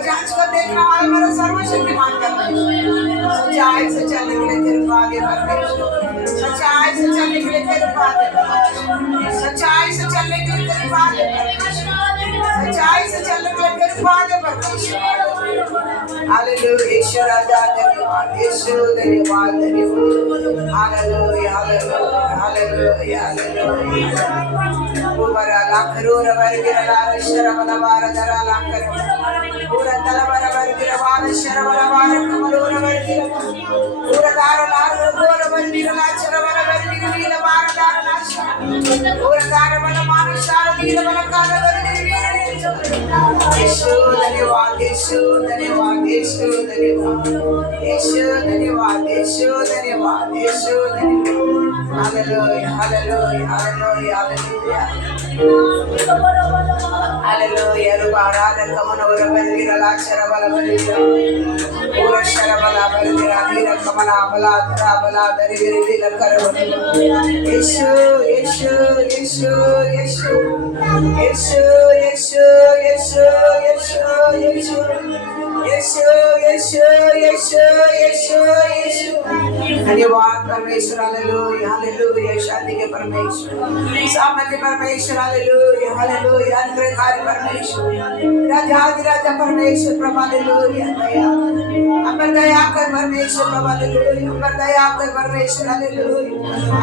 जांच कर देखना हमारा सर्वशक्तिमान परमेश्वर, सच्चाई से चलने के लिए कृपा दे परमेश्वर, सच्चाई से चलने के लिए कृपा दे परमेश्वर, सच्चाई से चलने के लिए कृपा दे परमेश्वर, सच्चाई से चलने के लिए कृपा दे परमेश्वर। हालेलुया ईश्वर राजा धन्यवाद, ईश्वर धन्यवाद, धन्यवाद। Hallelujah hallelujah hallelujah hallelujah. पूरा लाख रोर वर्गिरा लार शरवला वार दरा लाकर पूरा तलवर वर्गिरा वार शरवला वार कमलोर वर्गिरा पूरा दार लार रोर वर्गिरा ला शरवला वर्गिरा नील वार दार लाश पूरा दार वला मान शार नील वला कार वर्गिरा यीशु धन्यवाद, यीशु धन्यवाद, यीशु धन्यवाद, यीशु धन्यवाद, यीशु धन्यवाद, यीशु धन्यवाद। Hallelujah hallelujah hallelujah hallelujah hallelujah. रुबारा कमनोर वर्गिरा ला शरवला वर्गिरा पूरा शरवला वर्गिरा नील कमला बला धरा बला दरिगिरी नील कर यीशु यीशु यीशु यीशु यीशु यीशु यीशु यीशु यीशु यीशु यीशु यीशु यीशु यीशु। धन्यवाद परमेश्वर, हालेलुया हालेलुया। शांति के परमेश्वर, सामर्थ्य परमेश्वर, हालेलुया हालेलुया। अनुग्रहकारी परमेश्वर, राजा परमेश्वर प्रभु, हालेलुया। दया हम पर दया कर परमेश्वर प्रभु, हालेलुया। हम पर दया कर परमेश्वर, हालेलुया।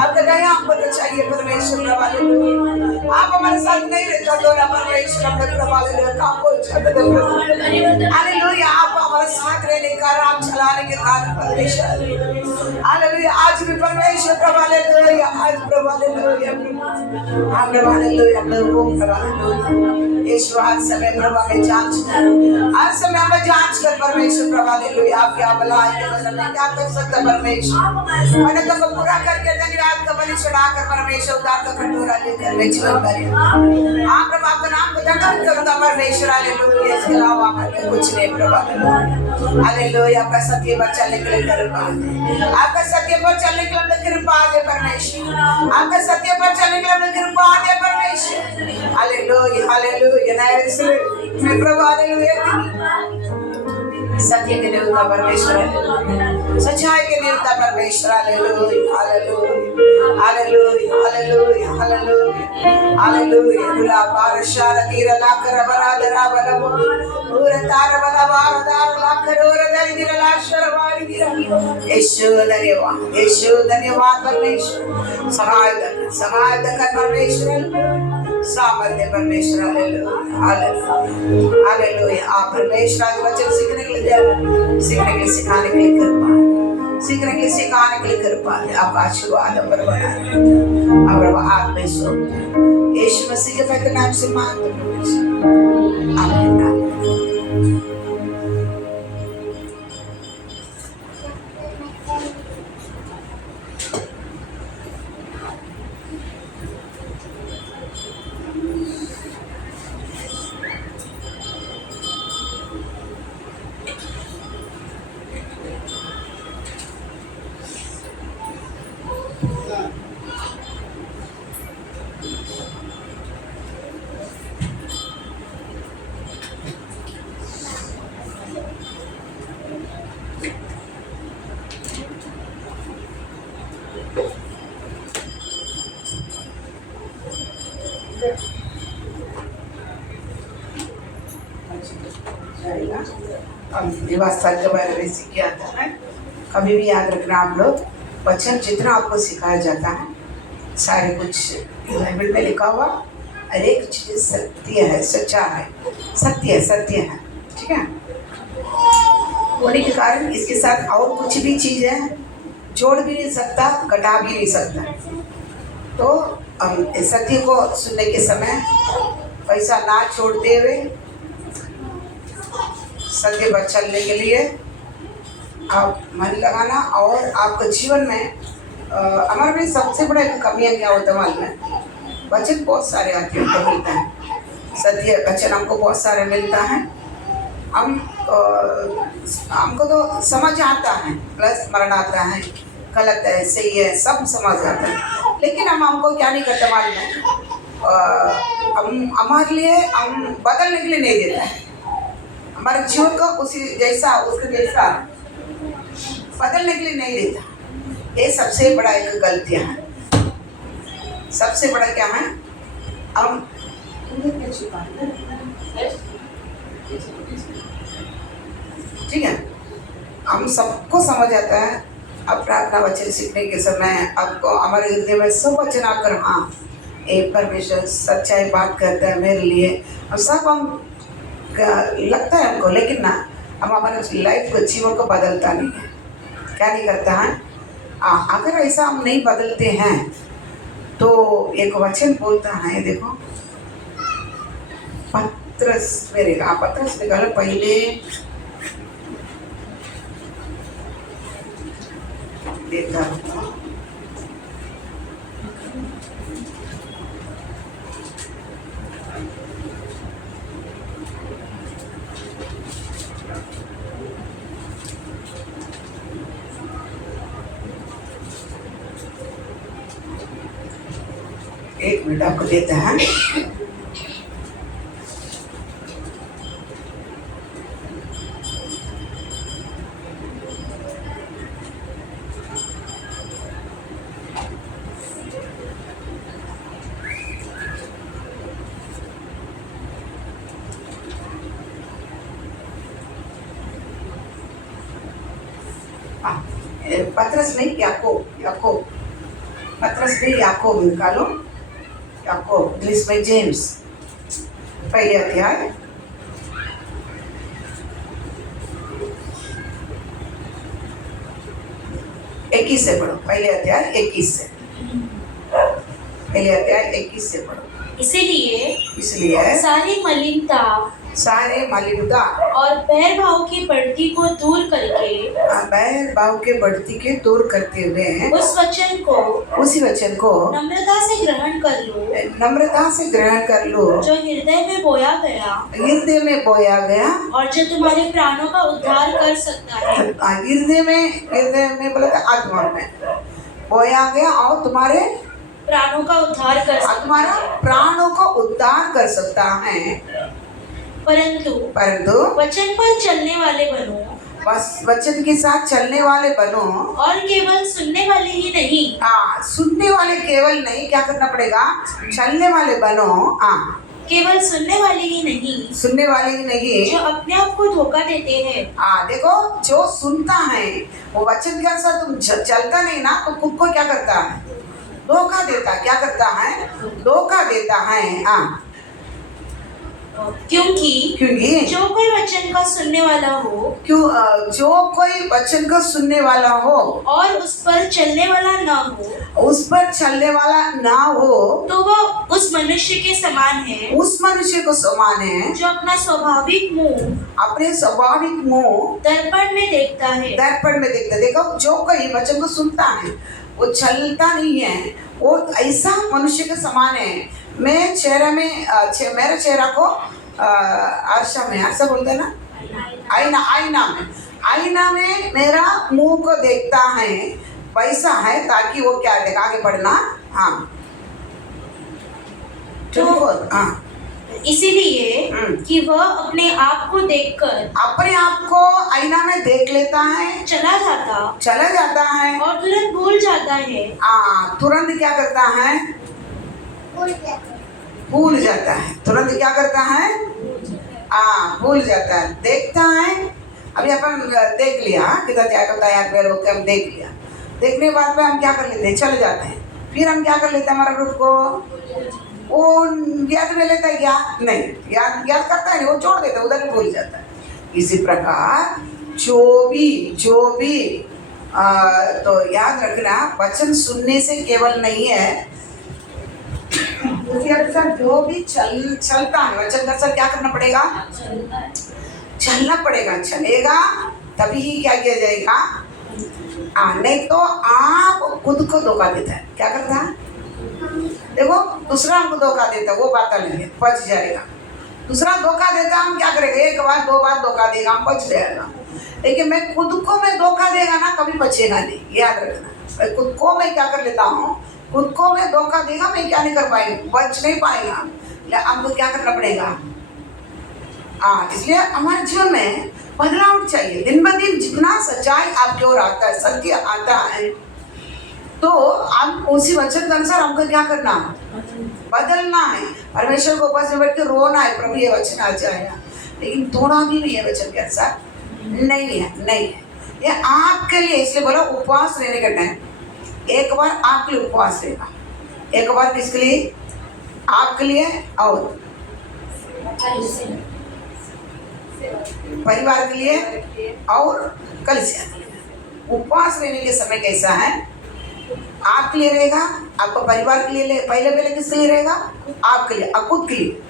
आपका दया हमको तो चाहिए परमेश्वर प्रभु, हालेलुया। आप हमारे साथ नहीं रहता तो ना परमेश्वर, हम प्रभु हालेलुया काम को छोड़ दो प्रभु, हालेलुया। आप हमारे साथ रहने का, आप चलाने के कारण परमेश्वर, हालेलुया। आज भी परमेश्वर प्रभु, हालेलुया। आज प्रभु, हालेलुया। आप प्रभु, हालेलुया। अपने हुक्म प्रभु, हालेलुया। यीशु आज समय प्रभु में जांच कर, आज समय हमें जांच कर परमेश्वर प्रभु, हालेलुया। आप क्या भलाई के वचन में क्या कर सकता परमेश्वर, मैंने तो पूरा करके धन्यवाद का बलि चढ़ाकर परमेश्वर उदार का कटोरा लेकर मैं जीवन करें। आप प्रभु आपका नाम को धन्यवाद करूंगा परमेश्वर, हालेलुया। इसके अलावा मैं कुछ नहीं प्रभु, हालेलुया हालेलुया। आपका सत्य पर चलने के लिए कृपा दे, आपका सत्य पर चलने के लिए कृपा दे परमेश्वर, आपका सत्य पर चलने के लिए कृपा दे परमेश्वर, हालेलुया हालेलुया। मैं प्रभु, हालेलुया। सत्य के देवता परमेश्वर, सच्चाई के देवता परमेश्वर, hallelujah hallelujah hallelujah hallelujah hallelujah hallelujah. गुला बारशार तीर लाकर बरादरा बलबो पूरा तार बला बारदार लाकर और दर दिला शरवारी दिरा। यीशु धन्यवाद, यीशु धन्यवाद परमेश्वर। सहायता कर परमेश्वर, सामर्थ्य परमेश्वर, हालेलुया हालेलुया हालेलुया। आप परमेश्वर आज वचन सीखने के लिए, सिखाने के लिए कृपा, शीघ्र ही सिखाने के लिए कृपा दे, आपका आशीर्वाद हम पर बना रहे और आप में सो यीशु मसीह के पवित्र नाम से मांगते हैं, आमीन। निवास के बारे में सीख आता है। कभी भी याद रखना आप लोग, वचन जितना आपको सिखाया जाता है सारे कुछ बाइबल में लिखा हुआ, हर एक चीज सत्य है, सच्चा है, सत्य है, ठीक है। होने के कारण इसके साथ और कुछ भी चीज है जोड़ भी नहीं सकता, घटा भी नहीं सकता। तो सत्य को सुनने के समय पैसा ना छोड़ते हुए सत्य पर चलने के लिए आप मन लगाना। और आपके जीवन में हमारे में सबसे बड़ा एक कमियाँ क्या होता है मालूम है, वचन बहुत सारे आते हैं, हमको मिलता है सत्य वचन, हमको बहुत सारे मिलता है। हमको तो समझ आता है, प्लस मरण आता है, गलत है, सही है, सब समझ आता है, लेकिन हमको क्या नहीं करते मालूम है, हमारे लिए हम बदलने के लिए नहीं देता है। हमारे जीवन को उसके जैसा बदलने के लिए नहीं देता। ये सबसे बड़ा एक गलतियाँ है। सबसे बड़ा क्या है, हम ठीक है, हम सबको समझ आता है। अपना वचन सीखने के समय आपको हमारे हृदय में सब वचन आकर हाँ एक परमेश्वर सच्चाई बात करता है मेरे लिए, और सब हम लगता है हमको, लेकिन ना हम हमारे लाइफ को, जीवन को बदलता नहीं है। क्या नहीं करता है, अगर ऐसा हम नहीं बदलते हैं तो एक वचन बोलता है, देखो पत्रस निकालो पहले देता हूँ। एक मिनट आपको देता है। पत्रस नहीं, याकूब पत्रस नहीं, याकूब निकालो, याकूब इंग्लिश में जेम्स, पहले अध्याय 21 से पढ़ो। पहले अध्याय 21 से, पहले अध्याय 21 से पढ़ो। इसलिए सारे मलिनता और बैरभाव की बढ़ती को दूर करके, बैरभाव के बढ़ती के दूर करते हुए उसी वचन को नम्रता से ग्रहण कर लो, जो हृदय में बोया गया और जो तुम्हारे प्राणों का उद्धार कर सकता है। हृदय में बोला था, आत्मा में बोया गया और तुम्हारे प्राणों का उद्धार कर सकता है। तुम्हारा प्राणों को उद्धार कर सकता है। परंतु वचन पर चलने वाले बनो, बस वचन के साथ चलने वाले बनो, और केवल सुनने वाले ही नहीं। सुनने वाले केवल नहीं, क्या करना पड़ेगा, चलने वाले बनो। केवल सुनने वाले ही नहीं, जो अपने आप को धोखा देते हैं। देखो, जो सुनता है वो वचन के अनुसार तुम चलता नहीं ना, तो खुद को क्या करता है, धोखा देता। क्या करता है, धोखा देता है। क्योंकि जो कोई वचन का सुनने वाला हो जो कोई वचन का सुनने वाला हो और उस पर चलने वाला ना हो तो वह उस मनुष्य के समान है जो अपने स्वाभाविक मुंह दर्पण में देखता है। देखो, जो कोई वचन को सुनता है वो चलता नहीं है, वो ऐसा मनुष्य के समान है। मैं चेहरा में मेरे चेहरा को आरसा बोलते हैं ना, आईना में मेरा मुंह को देखता है, पैसा है ताकि वो क्या देखा आगे बढ़ना। हाँ, तो इसीलिए कि वह अपने आप को आईना में देख लेता है, चला जाता है और तुरंत भूल जाता है। तुरंत क्या करता है? भूल जाता है। तुरंत क्या करता है? भूल जाता है। देखता है, अभी अपन देख लिया कितना क्या करता है, हम देख लिया। देखने के बाद में हम क्या कर लेते हैं? चले जाते हैं। फिर हम क्या कर लेते हैं? हमारा ग्रुप को वो याद में लेता है क्या? नहीं, याद करता है नहीं, वो छोड़ देता है, उधर ही भूल जाता है। इसी प्रकार जो भी तो याद रखना, वचन सुनने से केवल नहीं है, उसके अनुसार जो भी चलता है वचन का असर क्या करना पड़ेगा? चलना पड़ेगा। चलेगा तभी ही क्या किया जाएगा? नहीं तो आप खुद को धोखा देता है। क्या करता है? देखो, दूसरा हमको धोखा देता है, वो बात अलग है, बच जाएगा। दूसरा धोखा देता, हम क्या करेंगे? एक बार दो बार धोखा देगा, हम बच जाएगा। लेकिन मैं खुद को मैं धोखा देगा ना, कभी बचेगा नहीं। याद रखना, मैं खुद को मैं क्या कर लेता हूँ, खुद को मैं धोखा देगा, मैं क्या नहीं कर पाएंगे, बच नहीं पाएगा। आपको क्या करना पड़ेगा? इसलिए हमारे जीवन में बदलाव चाहिए। दिन ब दिन जितना सच्चाई आपकी ओर आता है, सत्य आता है, तो हम उसी वचन के अनुसार हमको क्या करना है? बदलना है। परमेश्वर को ऊपर से बैठ के रोना है, प्रभु ये वचन आ जाएगा, लेकिन थोड़ा भी ये वचन के अनुसार नहीं है। ये आपके लिए, इसलिए बोला उपवास रहने का टाइम। एक बार आपके लिए उपवास रहेगा, एक बार किसके लिए? आपके लिए और परिवार के लिए और कलीसिया के लिए। उपवास रहने के समय कैसा है? आपके लिए रहेगा, आपका परिवार के लिए पहले किसके लिए रहेगा? आपके लिए, खुद के लिए।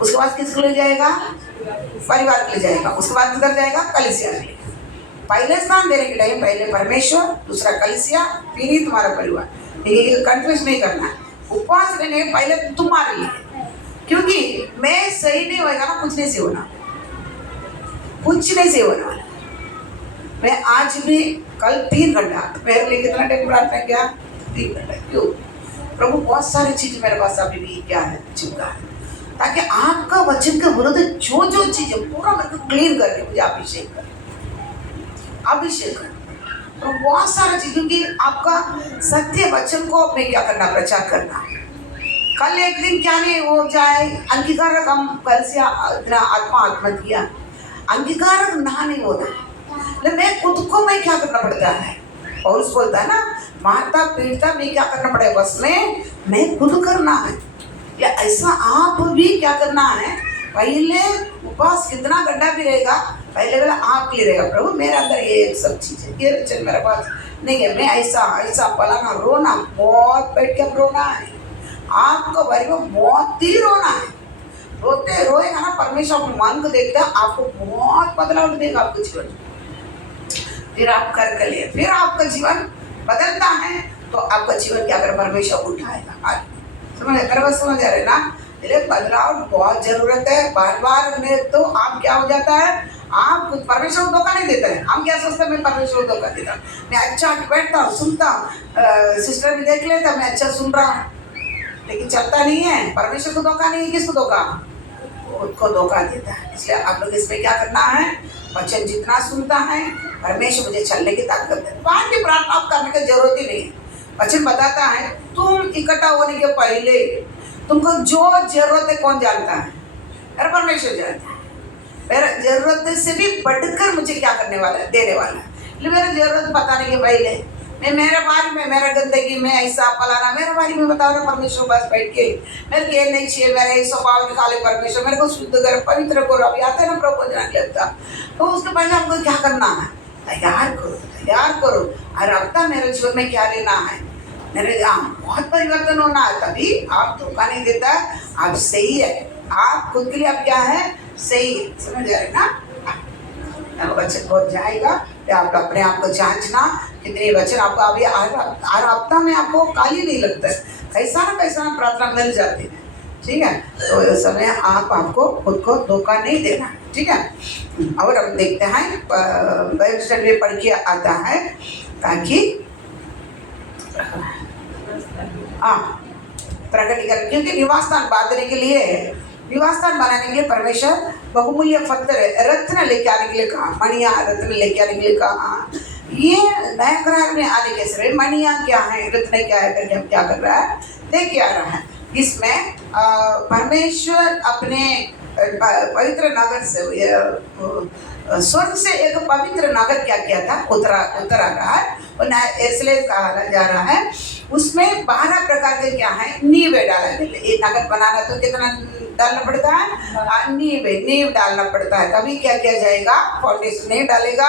उसके बाद किसके लिए जाएगा? परिवार के लिए जाएगा। उसके बाद किधर जाएगा? कलीसिया के लिए। पहले स्थान देने के टाइम पहले परमेश्वर, दूसरा कलीसिया, फिर ही तुम्हारा परिवार। ये कंफ्यूज नहीं करना। उपवास रहने पहले तुम्हारे लिए, क्योंकि मैं सही नहीं होगा ना, कुछ नहीं से होना। मैं आज भी कल 3 घंटा, मेरे लिए कितना टाइम प्रार्थना किया? 3 घंटा। क्यों? प्रभु बहुत सारी चीज मेरे पास अभी भी क्या है, चिपका है, ताकि आपका वचन के विरुद्ध जो चीजें पूरा मेरे को क्लीन करके मुझे अभिषेक कर तो बहुत सारा चीज, क्योंकि आपका सत्य वचन को अपने क्या करना? प्रचार करना। कल एक दिन क्या नहीं हो जाए, अंगीकारक हम कल से इतना आत्मा किया, अंगीकारक ना नहीं होता है। लेकिन मैं खुद को मैं क्या करना पड़ता है? पौलुस बोलता है ना, माता पीड़िता में क्या करना पड़ेगा? बस मैं खुद करना है। या ऐसा आप भी क्या करना है? पहले उपवास कितना घंटा भी रहेगा, पहले वाला आपके लिए रहेगा। प्रभु मेरे अंदर ये सब चीज है, ये चल मेरे पास नहीं है, मैं ऐसा पलाना रोना, बहुत बैठ के रोना है, आपको बारे में बहुत ही रोना है। रोते रोएगा ना, परमेश्वर अपने मन को देखता है, आपको बहुत बदलाव देगा आपके जीवन। फिर आप कर लिए, फिर आपका जीवन बदलता है, तो आपका जीवन क्या कर? परमेश्वर उठाएगा आगे। समझ आ रहे ना? इसलिए बदलाव बहुत जरूरत है। बार में तो आप क्या हो जाता है, आप कुछ परमेश्वर को धोखा नहीं देता है। हम क्या सोचते हैं? मैं परमेश्वर को धोखा देता हूँ, मैं अच्छा बैठता हूँ, सुनता हूँ, सिस्टर भी देख लेता, मैं अच्छा सुन रहा हूँ, लेकिन चलता नहीं है। परमेश्वर को धोखा नहीं है, किसको धोखा? खुद को धोखा देता है। इसलिए आप लोग इसमें क्या करना है? वचन जितना सुनता है, परमेश्वर मुझे चलने की ताकत है, बाहर की प्रार्थना करने की जरूरत ही नहीं है। वचन बताता है, तुम इकट्ठा होने के पहले तुमको जो जरूरत है कौन जानता है? अरे परमेश्वर जानता है। मेरा जरूरत से भी बढ़कर मुझे क्या करने वाला है? देने वाला है। मेरा जरूरत बताने के पहले मैं मेरे बारे में, मेरा गंदगी में ऐसा फलाना, मेरे बारे में बताओ ना परमेश्वर बस बैठ के। मेरे को ये नहीं चाहिए, मेरा ये स्वभाव निकाले परमेश्वर, मेरे को शुद्ध कर, पवित्र करो। अभी आते हैं ना प्रभु वचन लगता, तो उसके पहले हमको क्या करना है? तैयार करो। और अब मेरे जीवन में क्या लेना है? मेरे बहुत परिवर्तन होना है, तभी आप धोखा नहीं देता, आप सही है, आप खुद के लिए आप क्या है? सही है। समझ रहे ना? वचन बहुत जाएगा, आप अपने आप को जांचना कितने वचन आपको अभी हर हफ्ता में आपको काली नहीं लगता है, कैसा ना प्रार्थना मिल जाती है। ठीक है, तो इस समय आपको खुद को धोखा नहीं देना। ठीक है, और हम देखते हैं बाइबल स्टडी में पढ़ के आता है, ताकि प्रकटीकरण, क्योंकि निवास स्थान बांधने के लिए, निवास स्थान बनाने के लिए परमेश्वर बहुमूल्य पत्थर रत्न लेके आने के लिए कहा, मणिया रत्न लेके आने के लिए कहा। ये नया करार में आने के समय मणिया क्या है, रत्न क्या है करके हम क्या कर रहा है? देख के आ रहा है। इसमें परमेश्वर अपने पवित्र नगर से, स्वर्ग से एक पवित्र नगर क्या किया था? उतर आ रहा है, यरूशलेम कहा जा रहा है। उसमें 12 प्रकार के क्या है? नींवें डाला जाते। एक नगर बनाना तो कितना डालना पड़ता है? नींव डालना पड़ता है, तभी क्या किया जाएगा? फाउंडेशन नहीं डालेगा,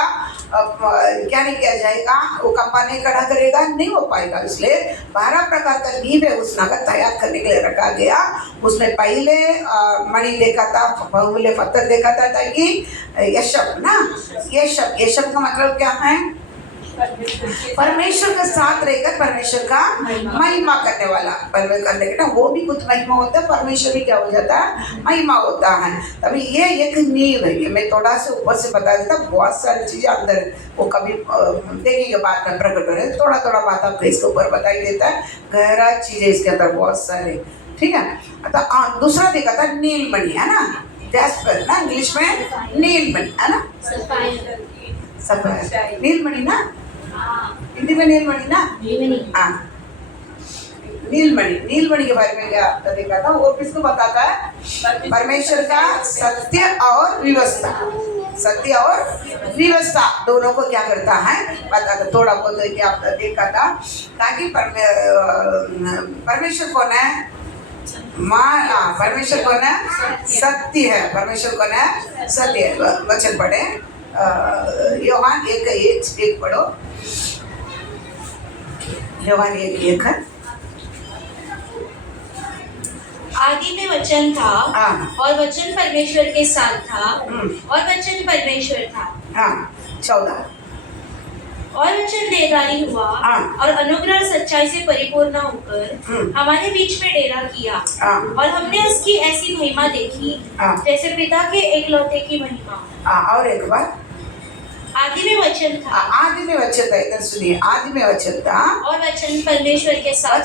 क्या नहीं किया जाएगा? वो कंपा नहीं खड़ा करेगा, नहीं हो पाएगा। इसलिए 12 प्रकार का नींव उस नगर तैयार करने के लिए रखा गया। उसमें पहले मणि देखा था, बहुमूल्य पत्थर देखा था, ताकि यशब ना, यशब का मतलब क्या है? परमेश्वर के साथ रहकर परमेश्वर का महिमा करने वाला, करने के ना, वो भी कुछ महिमा होता है, परमेश्वर भी क्या हो जाता है? महिमा होता है। तभी ये एक नींव है। ये मैं थोड़ा सा ऊपर से बता देता, बहुत सारी चीजें अंदर वो कभी देखेंगे बाद में प्रकट हो रहे, थोड़ा बात आपको इसके ऊपर बताई देता है, गहरा चीजें इसके अंदर बहुत सारे। ठीक है, तो दूसरा देखा था नीलमणि, है ना, जैस्पर ना, इंग्लिश में नीलमणि, है ना, सफायर, नीलमणि ना, हिंदी में नीलमणि ना, हाँ, नीलमणि के बारे में क्या देखा था? वो किसको बताता है? परमेश्वर का सत्य और व्यवस्था दोनों को क्या करता है? बताता। थोड़ा बहुत क्या देखा था, ताकि परमेश्वर कौन है? परमेश्वर कौन है? सत्य है। परमेश्वर कौन है? सत्य है। वचन पढ़े, योहान 1:1 पढ़ो। योहान 1:1 है। आदि में वचन था, और वचन परमेश्वर के साथ था, और वचन परमेश्वर था। 14 और वचन देहधारी हुआ, और अनुग्रह सच्चाई से परिपूर्ण होकर हमारे बीच में डेरा किया, और हमने उसकी ऐसी महिमा देखी जैसे पिता के एकलौते की महिमा। और एक बार, आदि में वचन था, इधर सुनिए, आदि में वचन था, और वचन परमेश्वर के साथ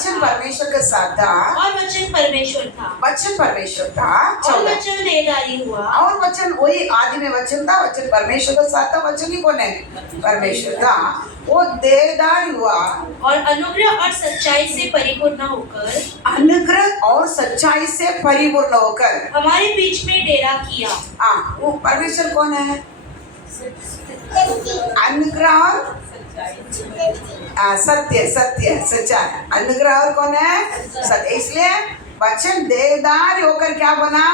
था, और वचन परमेश्वर था, और वचन देहधारी हुआ, और वचन वही आदि में वचन था, वचन परमेश्वर के साथ था। वचन ही कौन है? परमेश्वर था। वो देहधारी हुआ, और अनुग्रह और सच्चाई से परिपूर्ण होकर हमारे बीच में डेरा किया। वो परमेश्वर कौन है? अनुग्रह और सत्य, सच्चाई। अनुग्रह और कौन है? सत्य। इसलिए वचन देहधारी होकर क्या बना?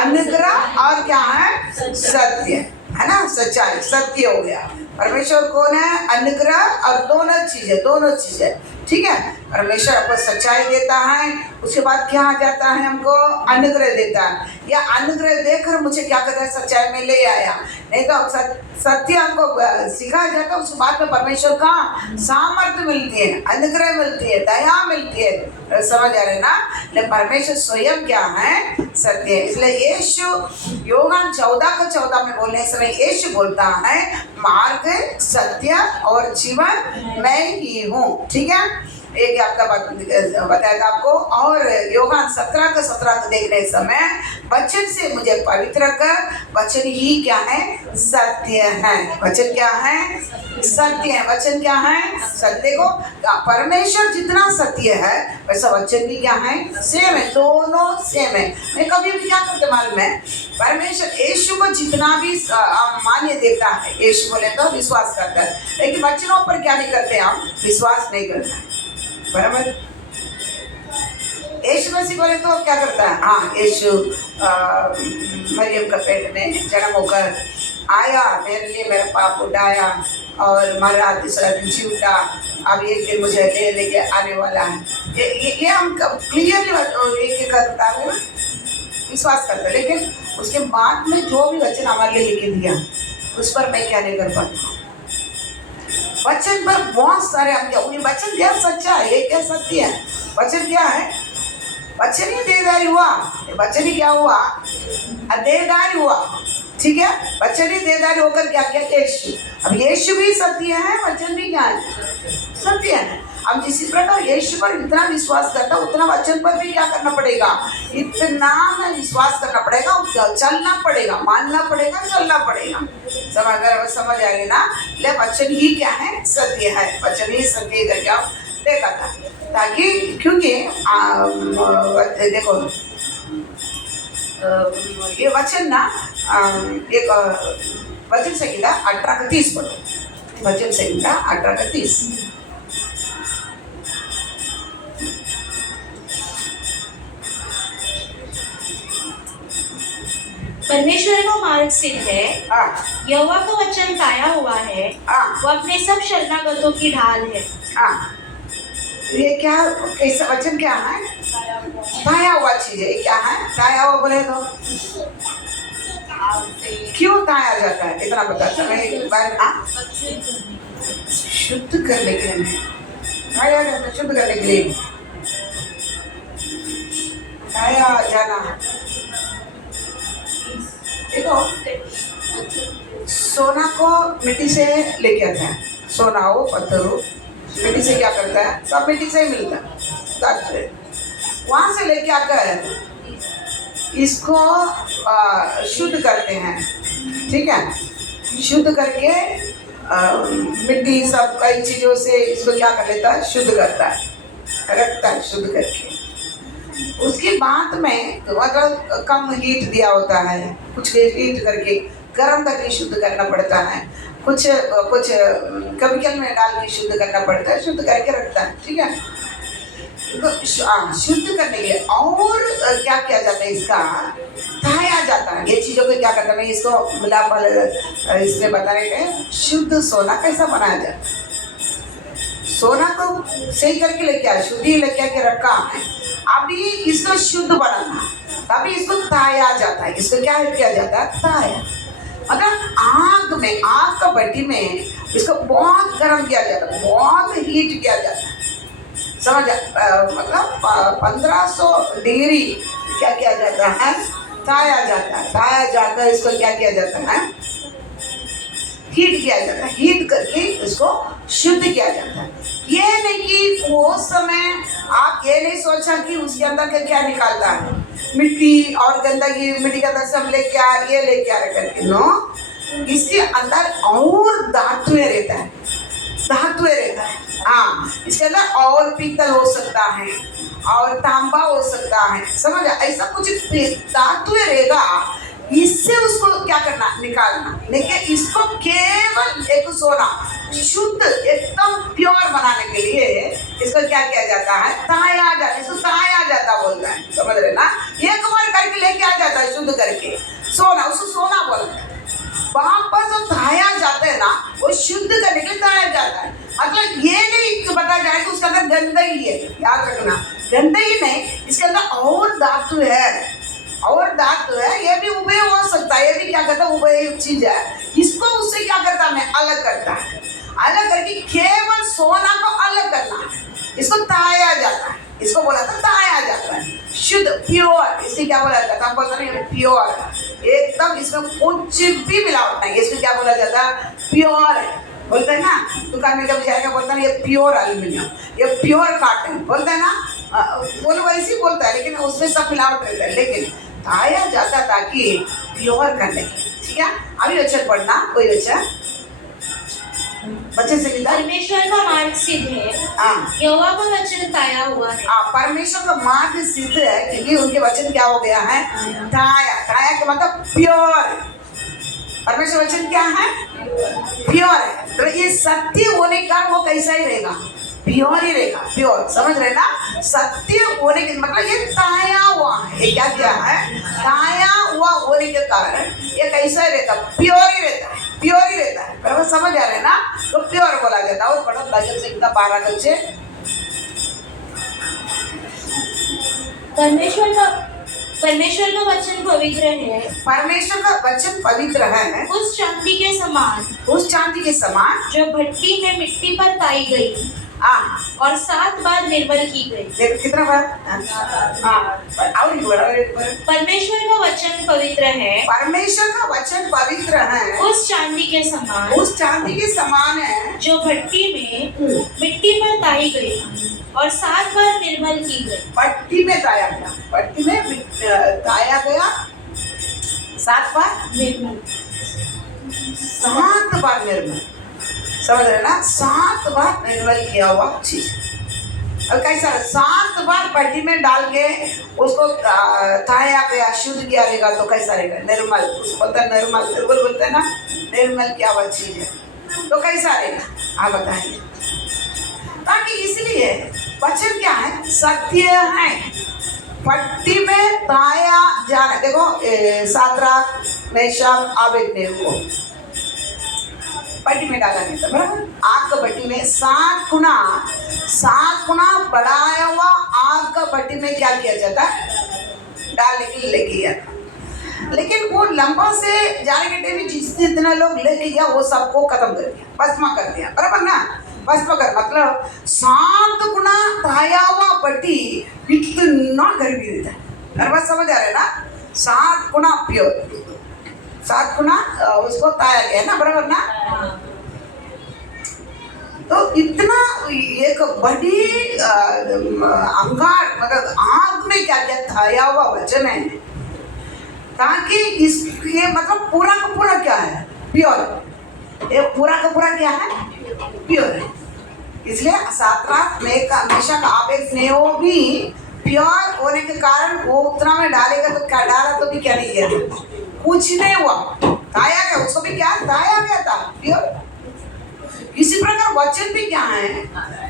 अनुग्रह और क्या है? सत्य, है ना, सच्चाई, सत्य हो गया। परमेश्वर कौन है? अनुग्रह और दोनों चीजें। ठीक है, परमेश्वर आपको सच्चाई देता है, उसके बाद क्या आ जाता है? हमको अनुग्रह देता है। या अनुग्रह देकर मुझे क्या करता है? सच्चाई में ले आया। नहीं तो सत्य हमको सिखाया जाता है, उसके बाद में परमेश्वर का सामर्थ्य मिलती है, अनुग्रह मिलती है, दया मिलती है। समझ आ रहे ना? लेकिन परमेश्वर स्वयं क्या है? सत्य है। इसलिए यीशु योहान 14:14 में बोलने समय यीशु बोलता है, मार्ग, सत्य और जीवन मैं ही हूँ। ठीक है, एक हफ्ता बताया था आपको। और योहान 17 का 17 को देखने समय वचन से मुझे पवित्र कर, वचन ही क्या है? सत्य है। वचन क्या है? सत्य है। वचन क्या है? सत्य को परमेश्वर जितना सत्य है वैसा वचन भी क्या है? सेम है, दोनों सेम है। मैं कभी भी क्या करते मालूम है, परमेश्वर यीशु को जितना भी मान्य देता है, यीशु बोले तो विश्वास करता है, लेकिन वचनों पर क्या नहीं करते, हम विश्वास नहीं करते हैं। बराबर। यीशु मसीह बोले तो क्या करता है? हाँ, यीशु मरियम का पेट में जन्म होकर आया, मेरे लिए मेरा पाप उठाया और मरा, तीसरा दिन जी उठा, अब एक दिन मुझे ले लेके आने वाला है। ये हम क्लियरली करता है, विश्वास करते हैं। लेकिन उसके बाद में जो भी वचन हमारे लिए लिख दिया उस पर मैं क्या नहीं कर पाता। वचन पर बहुत सारे हम क्या, वचन क्या सच्चा है, ये क्या सत्य है? वचन क्या है? वचन ही देहधारी हुआ। वचन ही क्या हुआ? देहधारी हुआ। ठीक है, वचन ही देहधारी होकर क्या किया? यीशु। अब यीशु भी सत्य है, वचन भी क्या है? सत्य है। अब जिस प्रकार यीशु पर इतना विश्वास करता उतना वचन पर भी क्या करना पड़ेगा? इतना में विश्वास करना पड़ेगा, चलना पड़ेगा, मानना पड़ेगा, चलना पड़ेगा। समझ आएगी ना? ले वचन ही क्या है? सत्य है। वचन ही सत्य करके आप देखा था, ताकि क्योंकि देखो ये वचन ना एक वचन संहिता 18:30 पढ़ो। वचन संहिता 18:30। परमेश्वर का मार्ग सिद्ध है, यहोवा का वचन ताया हुआ है, वो अपने सब शरणागतों की ढाल है। ये क्या, कैसा वचन क्या है? ताया हुआ चीज है। क्या है ताया हुआ? बोले तो क्यों ताया जाता है? इतना बताता मैं। शुद्ध करने के लिए ताया जाता है, शुद्ध करने के लिए ताया जाना। देखो, सोना को मिट्टी से लेके आता है, सोना हो पत्थर हो, मिट्टी से क्या करता है? सब मिट्टी से ही मिलता है। वहां से लेके आकर इसको शुद्ध करते हैं। ठीक है, शुद्ध करके मिट्टी सब कई चीजों से इसको क्या कर लेता है? शुद्ध करता है, रखता है शुद्ध करके। उसके बाद में मतलब कम हीट दिया होता है, कुछ हीट करके गर्म करके शुद्ध करना पड़ता है, कुछ केमिकल में डाल के शुद्ध करना पड़ता है, शुद्ध करके रखता है। ठीक है, तो शुद्ध करने के लिए और क्या किया जाता है? इसका ताया जाता है। ये चीज़ों को क्या करता है? मैं इसको मिलाप इसमें बता रहे हैं। शुद्ध सोना कैसा बनाया जाता है? सोना को सही करके लेके आया, शुद्धि लेके आके रखा है, अभी इसको शुद्ध बनाना, तभी इसको ताया जाता है। इसको क्या किया जाता है? ताया। मतलब आग का भट्टी में इसको बहुत गर्म किया जाता है, बहुत हीट किया जाता है। समझ मतलब 1500 डिग्री क्या किया जाता है? ताया जाता है। ताया जाकर इसको क्या किया जाता है? हीट किया जाता है। हीट करके इसको शुद्ध किया जाता है। ये नहीं कि वो समय आप ये नहीं सोचा कि उसके अंदर का क्या निकालता है, मिट्टी और गंदगी, मिट्टी का अंदर सब लेके आ, ये लेके आ करके। नो, इसके अंदर और धातुएं रहता है, धातुएं रहता है। हाँ, इसके अंदर और पीतल हो सकता है और तांबा हो सकता है। समझ, ऐसा कुछ धातुएं रहेगा, इससे उसको क्या करना? निकालना। लेकिन इसको केवल एक सोना शुद्ध एकदम प्योर बनाने के लिए इसको क्या किया जाता है? ताया जाता है। इसको ताया जाता बोलता है। समझ रहे ना? एक बार करके लेके आ जाता है शुद्ध करके सोना, उसको सोना बोलता है। वहां पर जो ताया जाता है ना, वो शुद्ध करने के लिए ताया जाता है। मतलब ये नहीं बताया जाए कि उसके अंदर गंदगी है, याद रखना, गंदगी नहीं, इसके अंदर और धातु है, और धातु है। ये भी उभय हो सकता है, ये भी क्या करता है? उभय चीज है। इसको उससे क्या करता है? अलग करता है। अलग करके केवल सोना को अलग करना है, इसको ताया जाता है। इसको बोला था ताया जाता है, शुद्ध प्योर। इसे क्या बोला जाता है? बोलता नहीं, प्योर एकदम, इसमें कुछ भी मिलावट नहीं। इसको क्या बोला जाता है? प्योर है। बोलते हैं ना, दुकान में जब जाएगा बोलता है ये प्योर एल्यूमिनियम, ये प्योर कॉटन, बोलता है ना, वो लोग ऐसे ही बोलता है, लेकिन उसमें सब मिलावट रहता है। लेकिन ताया जाता ताकि प्योर करने के, ठीक है। अभी वचन पढ़ना, कोई वचन बच्चे से किधर? परमेश्वर का मार्ग सिद्ध है, यहोवा का वचन ताया हुआ है। परमेश्वर का मार्ग सिद्ध है क्योंकि उनके वचन क्या हो गया है? ताया। ताया का मतलब प्योर। परमेश्वर वचन क्या है? प्योर है। तो ये सत्य होने का वो कैसा ही रहेगा? प्योर ही रहेगा, प्योर। समझ रहे ना? सत्य होने के मतलब ये ताया हुआ है। ये क्या किया है? ताया हुआ होने के कारण ये कैसा ही रहता? प्योर ही रहता है, प्योर ही रहता है। बराबर समझ आ रहे ना? तो प्योर बोला जाता है। और बड़ा लगन से कितना 12 बच्चे परमेश्वर का वचन पवित्र है। परमेश्वर का वचन पवित्र है, उस चांदी के समान, उस चांदी के समान जो भट्टी में मिट्टी पर ताई गई और 7 बार निर्मल की गई। देखो कितना बार? और एक बार। परमेश्वर का वचन पवित्र है, परमेश्वर का वचन पवित्र है, उस चांदी के समान, उस चांदी के समान है जो भट्टी में मिट्टी पर ताई गई और 7 बार निर्मल की गई। पट्टी में ताया गया, पट्टी में ताया गया 7 बार निर्मल। 7 बार निर्मल। समझ रहे ना? 7 बार निर्मल किया हुआ चीज। अब कैसा? 7 बार पट्टी में डाल के उसको ताया गया, शुद्ध किया रहेगा तो कैसा रहेगा? निर्मल। उसको बोलता है निर्मल, निर्मल बोलते हैं ना, निर्मल किया हुआ चीज है तो कैसा रहेगा? आप बताइए। ताकि इसलिए वचन क्या है? सत्य है। पट्टी में ताया जाना। देखो सादराक, मेशक, अबेदनेगो पट्टी में डाला नहीं था, बराबर? आग का भट्टी में 7 गुना बढ़ाया हुआ आग का भट्टी में क्या किया जाता? डालने के लिए लेके गया था। लेकिन वो लंबा से जाने के टाइम जितना लोग लेके गया वो सबको खत्म कर दिया, भस्म कर दिया, बराबर ना? भस्म कर मतलब 7 गुना ताया हुआ भट्टी इतना गर्मी रहता है। बराबर समझ आ रहे ना? 7 गुना प्योर, 7 गुना उसको ताया गया ना, बराबर ना? तो इतना एक बड़ी अंगार मतलब आग में क्या क्या ताया हुआ वचन है ताकि इसके मतलब पूरा का पूरा क्या है? प्योर। ये पूरा का पूरा क्या है? प्योर है। इसलिए सादराक, मेशक, अबेदनेगो भी प्योर होने के कारण वो उतना में डालेगा तो क्या डाला तो भी क्या नहीं किया? कुछ नहीं हुआ, ताया गया। उसको भी क्या ताया गया था? प्योर। इसी प्रकार वचन भी क्या है?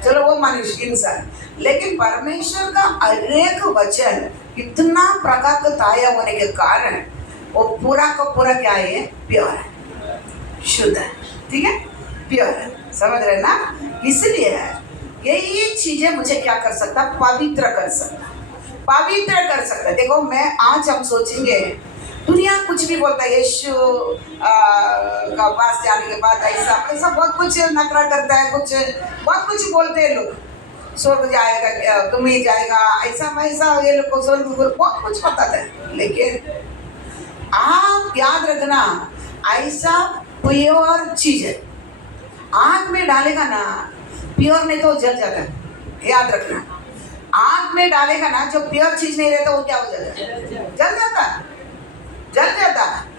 चलो वो मनुष्य इंसान, लेकिन परमेश्वर का अनेक वचन इतना प्रकार का ताया होने के कारण वो पूरा का पूरा क्या है? प्योर है, शुद्ध है, ठीक है, प्योर है। समझ रहे ना? इसलिए यही चीजें मुझे क्या कर सकता? पवित्र कर सकता, पवित्र कर सकता। देखो मैं आज हम सोचेंगे दुनिया कुछ भी बोलता है, यीशु का पास जाने के बाद ऐसा ऐसा बहुत कुछ नखरा करता है, बहुत कुछ बोलते हैं लोग, स्वर्ग जाएगा, तुम ही जाएगा, ऐसा वैसा, ये लोग को स्वर्ग बहुत कुछ बताता है। लेकिन आप याद रखना ऐसा प्योर चीज है, आग में डालेगा ना प्योर नहीं तो जल जाता है। याद रखना, आग में डालेगा ना जो प्योर चीज नहीं रहता वो क्या हो जाता है? जल जाता है, जल जाता है।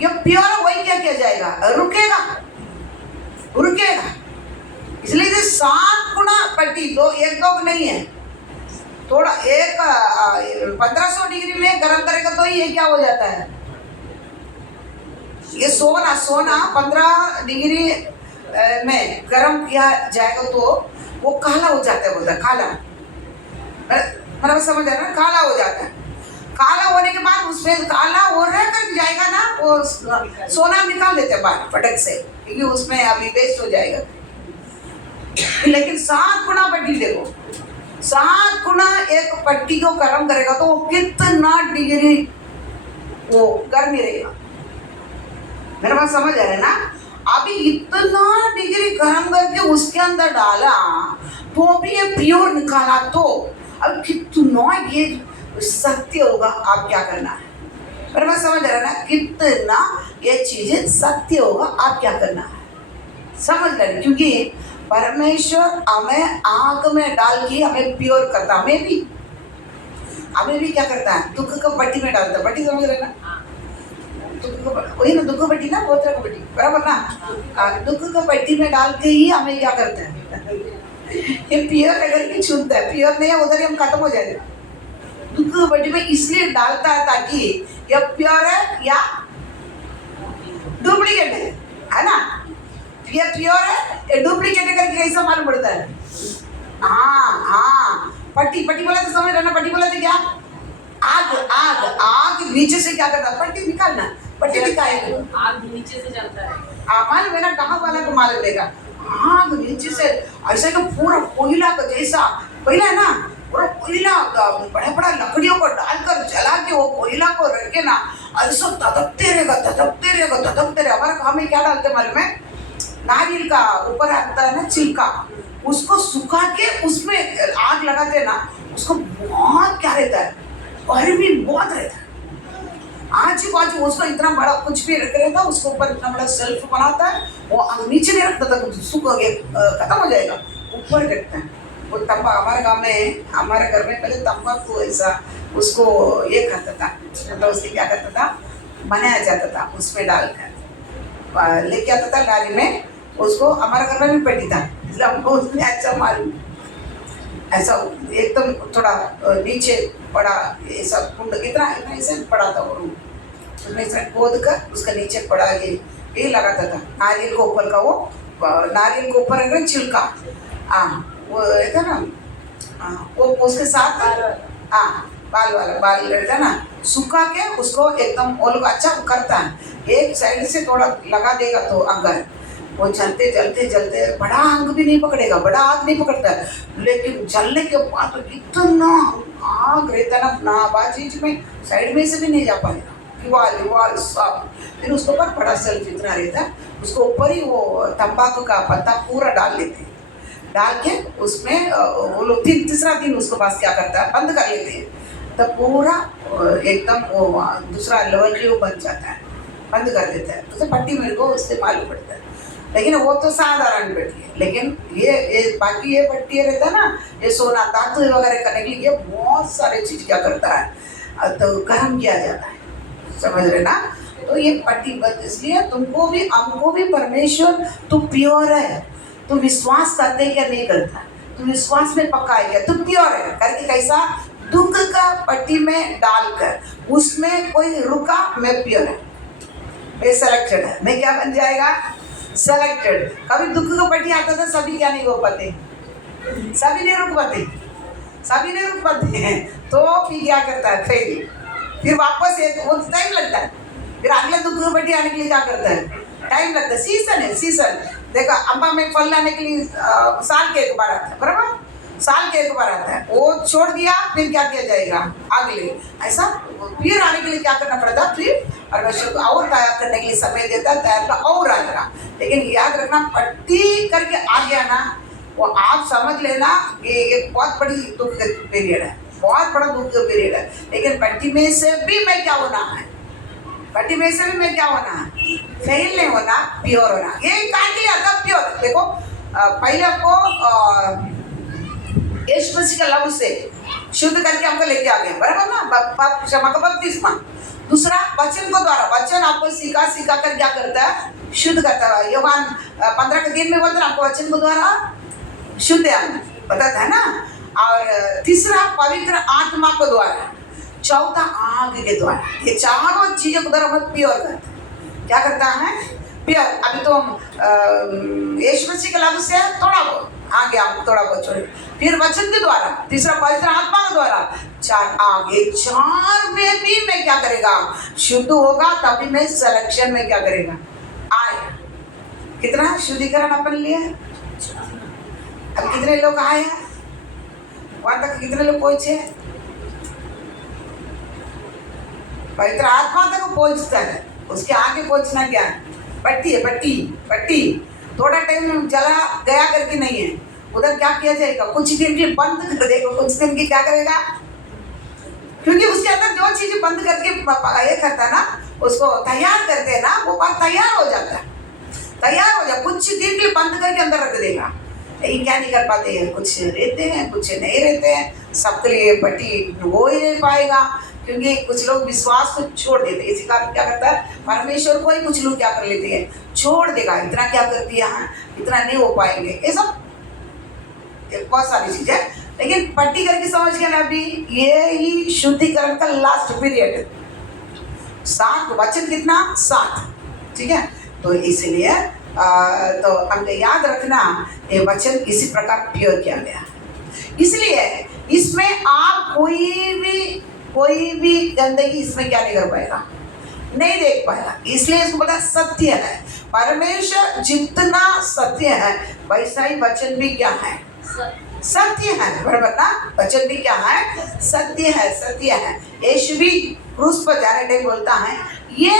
ये प्योर वही क्या किया जाएगा? रुकेगा, रुकेगा। इसलिए 7 गुना पट्टी, दो एक दो नहीं है, थोड़ा एक 1500 डिग्री में गर्म करेगा तो ये क्या हो जाता है? ये सोना 15 डिग्री में गर्म किया जाएगा तो वो काला हो जाता है, बोलता काला। मतलब समझ आ रहा है? काला हो जाता है। काला होने के बाद उसमें काला हो रहा कर जाएगा ना, वो सोना निकाल देते हैं बाहर फटक से, क्योंकि उसमें अभी वेस्ट हो जाएगा। लेकिन 7 गुना पट्टी देखो, 7 गुना एक पट्टी को गर्म करेगा तो वो कितना डिग्री वो गर्म रहेगा। मेरे बात समझ आ रहा है ना? अभी इतना डिग्री गर्म करके उसके अंदर डाला तो भी ये प्योर निकाला तो अब कितना ये सत्य होगा। आप क्या करना है? मेरे बात समझ आ रहा है ना? कितना ये चीजें सत्य होगा, आप क्या करना है? समझ लें, क्योंकि परमेश्वर हमें आग में डाल के हमें प्योर करता, हमें भी क्या करता है, दुख का पट्टी में डालता है। पट्टी समझ रहे ना, वही ना, दुख का पट्टी ना, बोतल का पट्टी, बराबर ना। दुख का पट्टी में डाल के ही हमें क्या करता है, ये प्योर अगर के छूटता है, प्योर नहीं है उधर ही हम खत्म हो जाएंगे। दुख का पट्टी में इसलिए डालता है ताकि यह प्योर है या डुप्लीकेट है ना। ये प्योर है, ये डुप्लीकेट है करके कैसा मालूम पड़ता है। हाँ, पट्टी बोला तो समझ रहे ना, पट्टी बोला तो क्या, आग नीचे से क्या करता है, पट्टी निकालना, पट्टी दिखाएगा, आग नीचे से जलता है। मालूम है ना, कहाँ वाला को मालूम देगा, आग नीचे से ऐसा कि पूरा कोयला का जैसा, कोयला है ना, पूरा कोयला बड़ा लकड़ियों को डालकर जला के वो कोयला को रख के ना ऐसा धधकते रहेगा। हमारे काम में क्या डालते मालूम है, नारियल का ऊपर आता है ना छिलका, उसको सुखा के उसमें आग लगाते ना, उसको बहुत क्या रहता है, गर्मी बहुत रहता है। आजू बाजू उसको इतना बड़ा कुछ भी रख रहता, उसको ऊपर इतना बड़ा सेल्फ बनाता है, वो नीचे नहीं रखता था, सूख खत्म हो जाएगा, ऊपर रखता है वो तंबा। हमारे गाँव में, हमारे घर में पहले तंबाकू ऐसा उसको ये खाता था, मतलब उसके क्या करता था, बनाया जाता था, उसमें डालकर लेके आता था गाड़ी में, उसको हमारे घर में भी पड़ी था, इसलिए हमको उसने अच्छा मालूम। ऐसा एकदम थोड़ा नीचे पड़ा, ऐसा कुंड इतना ऐसे पड़ा था वो रूम, उसमें ऐसा खोद कर उसका नीचे पड़ा, ये लगाता था नारियल को ऊपर का, वो नारियल को ऊपर रख छिलका, वो रहता ना, वो उसके साथ बाल रहता ना, सुखा के उसको एकदम वो लोग अच्छा करता है, एक साइड से थोड़ा लगा देगा तो अगर वो जलते बड़ा आग भी नहीं पकड़ेगा, बड़ा आग नहीं पकड़ता है, लेकिन जलने के बाद तो इतना आग रहता है ना बाचीज में, साइड में से भी नहीं जा पाएगा, दीवार सब। फिर उसके ऊपर बड़ा सेल्फ इतना रहता है, उसको ऊपर ही वो तंबाकू का पत्ता पूरा डाल लेते हैं, डाल के उसमें वो लोग तीसरा दिन उसके पास क्या करता है, बंद कर लेते हैं, तब पूरा एकदम वो दूसरा लेवल की वो बन जाता है, बंद कर देता है। तो पट्टी मेरे को उससे मालूम पड़ता है, लेकिन वो तो साधारण पट्टी है, लेकिन ये बाकी ये पट्टी रहता है ना, ये सोना धातु वगैरह करने के लिए ये बहुत सारे चीज क्या करता है, तो गर्म किया जाता है, समझ रहे ना। तो ये पट्टी इसलिए तुमको भी, हमको भी परमेश्वर तू प्योर है, तू विश्वास करते क्या नहीं करता, तू विश्वास में पक्का है क्या, तू प्योर है करके कैसा, दुख का पट्टी में डालकर उसमें कोई रुका, मैं प्योर है, मैं सेलेक्टेड है, मैं क्या बन जाएगा, सेलेक्टेड। कभी दुख का पट्टी आता था, सभी क्या नहीं हो पाते, सभी नहीं रुक पाते हैं, तो फिर क्या करता है, फिर वापस वो टाइम लगता है, फिर अगले दुख का पट्टी आने के लिए क्या करता है, टाइम लगता है, सीजन देखो, अम्बा में फल लाने के लिए साल के एक बार आता है, बराबर, साल के एक बार आता है, वो छोड़ दिया, फिर क्या किया जाएगा, अगले ऐसा फिर आने के लिए क्या करना पड़ता, फिर परमेश्वर को और तैयार करने के लिए समय देता है, तैयार का और आएगा। लेकिन याद रखना, पट्टी करके आ गया ना, वो आप समझ लेना ये बहुत बड़ी दुख का पीरियड है, बहुत बड़ा दुख का पीरियड है। लेकिन पट्टी में से भी मैं क्या होना है, पट्टी में से भी मैं क्या होना है, फेल नहीं होना, प्योर होना। ये कहाँ के लिए आता है प्योर, देखो पहले आपको यीशु मसीह का लहू से शुद्ध करके हमको लेके आ गए, बराबर ना, क्षमा का बपतिस्मा। दूसरा वचन को द्वारा, वचन आपको सिखा कर क्या करता है, शुद्ध करता है। यूहन्न 15 के दिन में बोलते हैं आपको वचन को द्वारा शुद्ध बताता है ना। और तीसरा पवित्र आत्मा को द्वारा, चौथा आग के द्वारा। ये चारों चीजों को द्वारा हमें प्योर करता है। क्या करता है, प्योर। अभी तो यीशु मसीह के लागू से थोड़ा बहुत आगे, आप थोड़ा बहुत छोड़े, फिर वचन के द्वारा, तीसरा पवित्र आत्मा के द्वारा, चार आगे, चार में भी मैं क्या करेगा, शुद्ध होगा, तभी मैं सिलेक्शन में क्या करेगा, आए। कितना शुद्धिकरण अपन लिया, अब कितने लोग आए हैं वहां तक, कितने लोग पहुंचे, पवित्र आत्मा तक पहुंचता है, उसके आगे पहुंचना क्या है, पट्टी है, पट्टी। थोड़ा टाइम चला गया करके नहीं है, उधर क्या किया जाएगा, कुछ दिन की बंद कर देगा, कुछ दिन की क्या करेगा, क्योंकि उसके अंदर जो चीजें बंद करके ये करता है ना, उसको तैयार करते हैं ना, वो बात तैयार हो जाता है। तैयार हो जाए, कुछ दिन के लिए बंद करके अंदर रख देगा। लेकिन क्या नहीं कर पाते हैं, कुछ रहते हैं कुछ नहीं रहते हैं, सबके लिए पट्टी हो ही नहीं पाएगा, क्योंकि कुछ लोग विश्वास को छोड़ देते हैं। इसी कारण क्या करता है परमेश्वर को ही कुछ लोग क्या कर लेते हैं, छोड़ देगा, इतना क्या कर दिया है, इतना नहीं हो पाएंगे, ये सब बहुत सारी चीजें। लेकिन पट्टी करके समझ गया ना, अभी ये ही शुद्धिकरण का लास्ट पीरियड, 7 वचन कितना 7, ठीक है। तो इसलिए तो हमको याद रखना ये वचन इसी प्रकार प्योर किया गया, इसलिए इसमें आप कोई भी गंदगी इसमें क्या नहीं कर पाएगा, नहीं देख पाएगा। इसलिए इसको बोला सत्य है, परमेश्वर जितना सत्य है वैसा ही वचन भी क्या है, सत्य है, बराबर ना। वचन भी क्या है, सत्य है, सत्य है। यीशु भी क्रूस पर जाने टाइम बोलता है, ये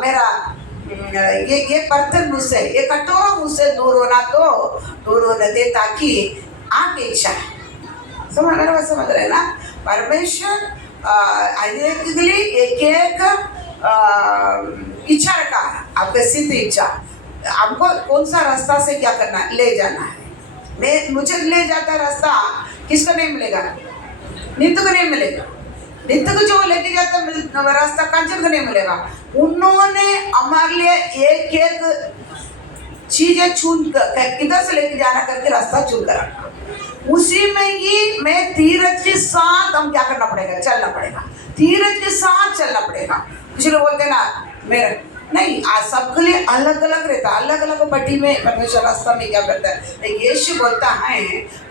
मेरा ये बर्तन मुझसे, ये कटोरा मुझसे दूर होना तो दूर होने दे, ताकि आपकी इच्छा है, समझ रहे ना। परमेश्वर के लिए एक इच्छा रखा है, आपके सिद्ध इच्छा, आपको कौन सा रास्ता से क्या करना है, ले जाना है। मुझे ले जाता रास्ता किसको नहीं मिलेगा, नित्य को नहीं मिलेगा, नित्य को जो लेके जाता रास्ता कंचन को नहीं मिलेगा। उन्होंने हमारे लिए एक एक चीजें चुन कर किधर से लेके जाना करके रास्ता चुन कर रखा, उसी में ही मैं धीरज के साथ हम क्या करना पड़ेगा, चलना पड़ेगा, धीरज के साथ चलना पड़ेगा। कुछ लोग बोलते हैं ना मेरे नहीं, आज सबके लिए अलग अलग रहता है, अलग अलग पट्टी में परमेश्वर रास्ता में क्या करता है। यीशु बोलता है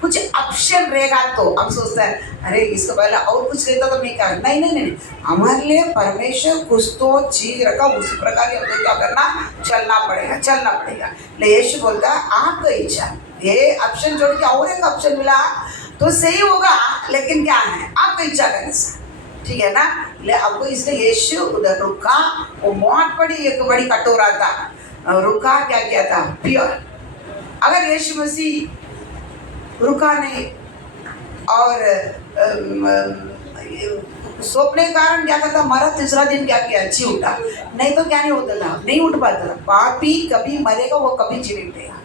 कुछ ऑप्शन रहेगा, तो हम सोचते हैं अरे इसको पहले और कुछ रहता तो मैं क्या, नहीं नहीं नहीं, हमारे लिए परमेश्वर कुछ तो चीज रखा, उसी प्रकार हमें क्या करना, चलना पड़ेगा, चलना पड़ेगा। यीशु बोलता है आपका इच्छा, ये ऑप्शन जोड़ के और एक ऑप्शन मिला तो सही होगा, लेकिन क्या है आपका इच्छा करने से, ठीक है ना। ले आपको इसलिए यीशु उधर रुका, वो बहुत बड़ी एक बड़ी कटोरा था, रुका, क्या किया था, प्योर। अगर यीशु मसीह रुका नहीं और सोपने के कारण क्या करता, मरा, तीसरा दिन क्या किया, जी उठा, नहीं तो क्या नहीं होता था, नहीं उठ पाता था। पापी कभी मरेगा, वो कभी जी नहीं उठेगा,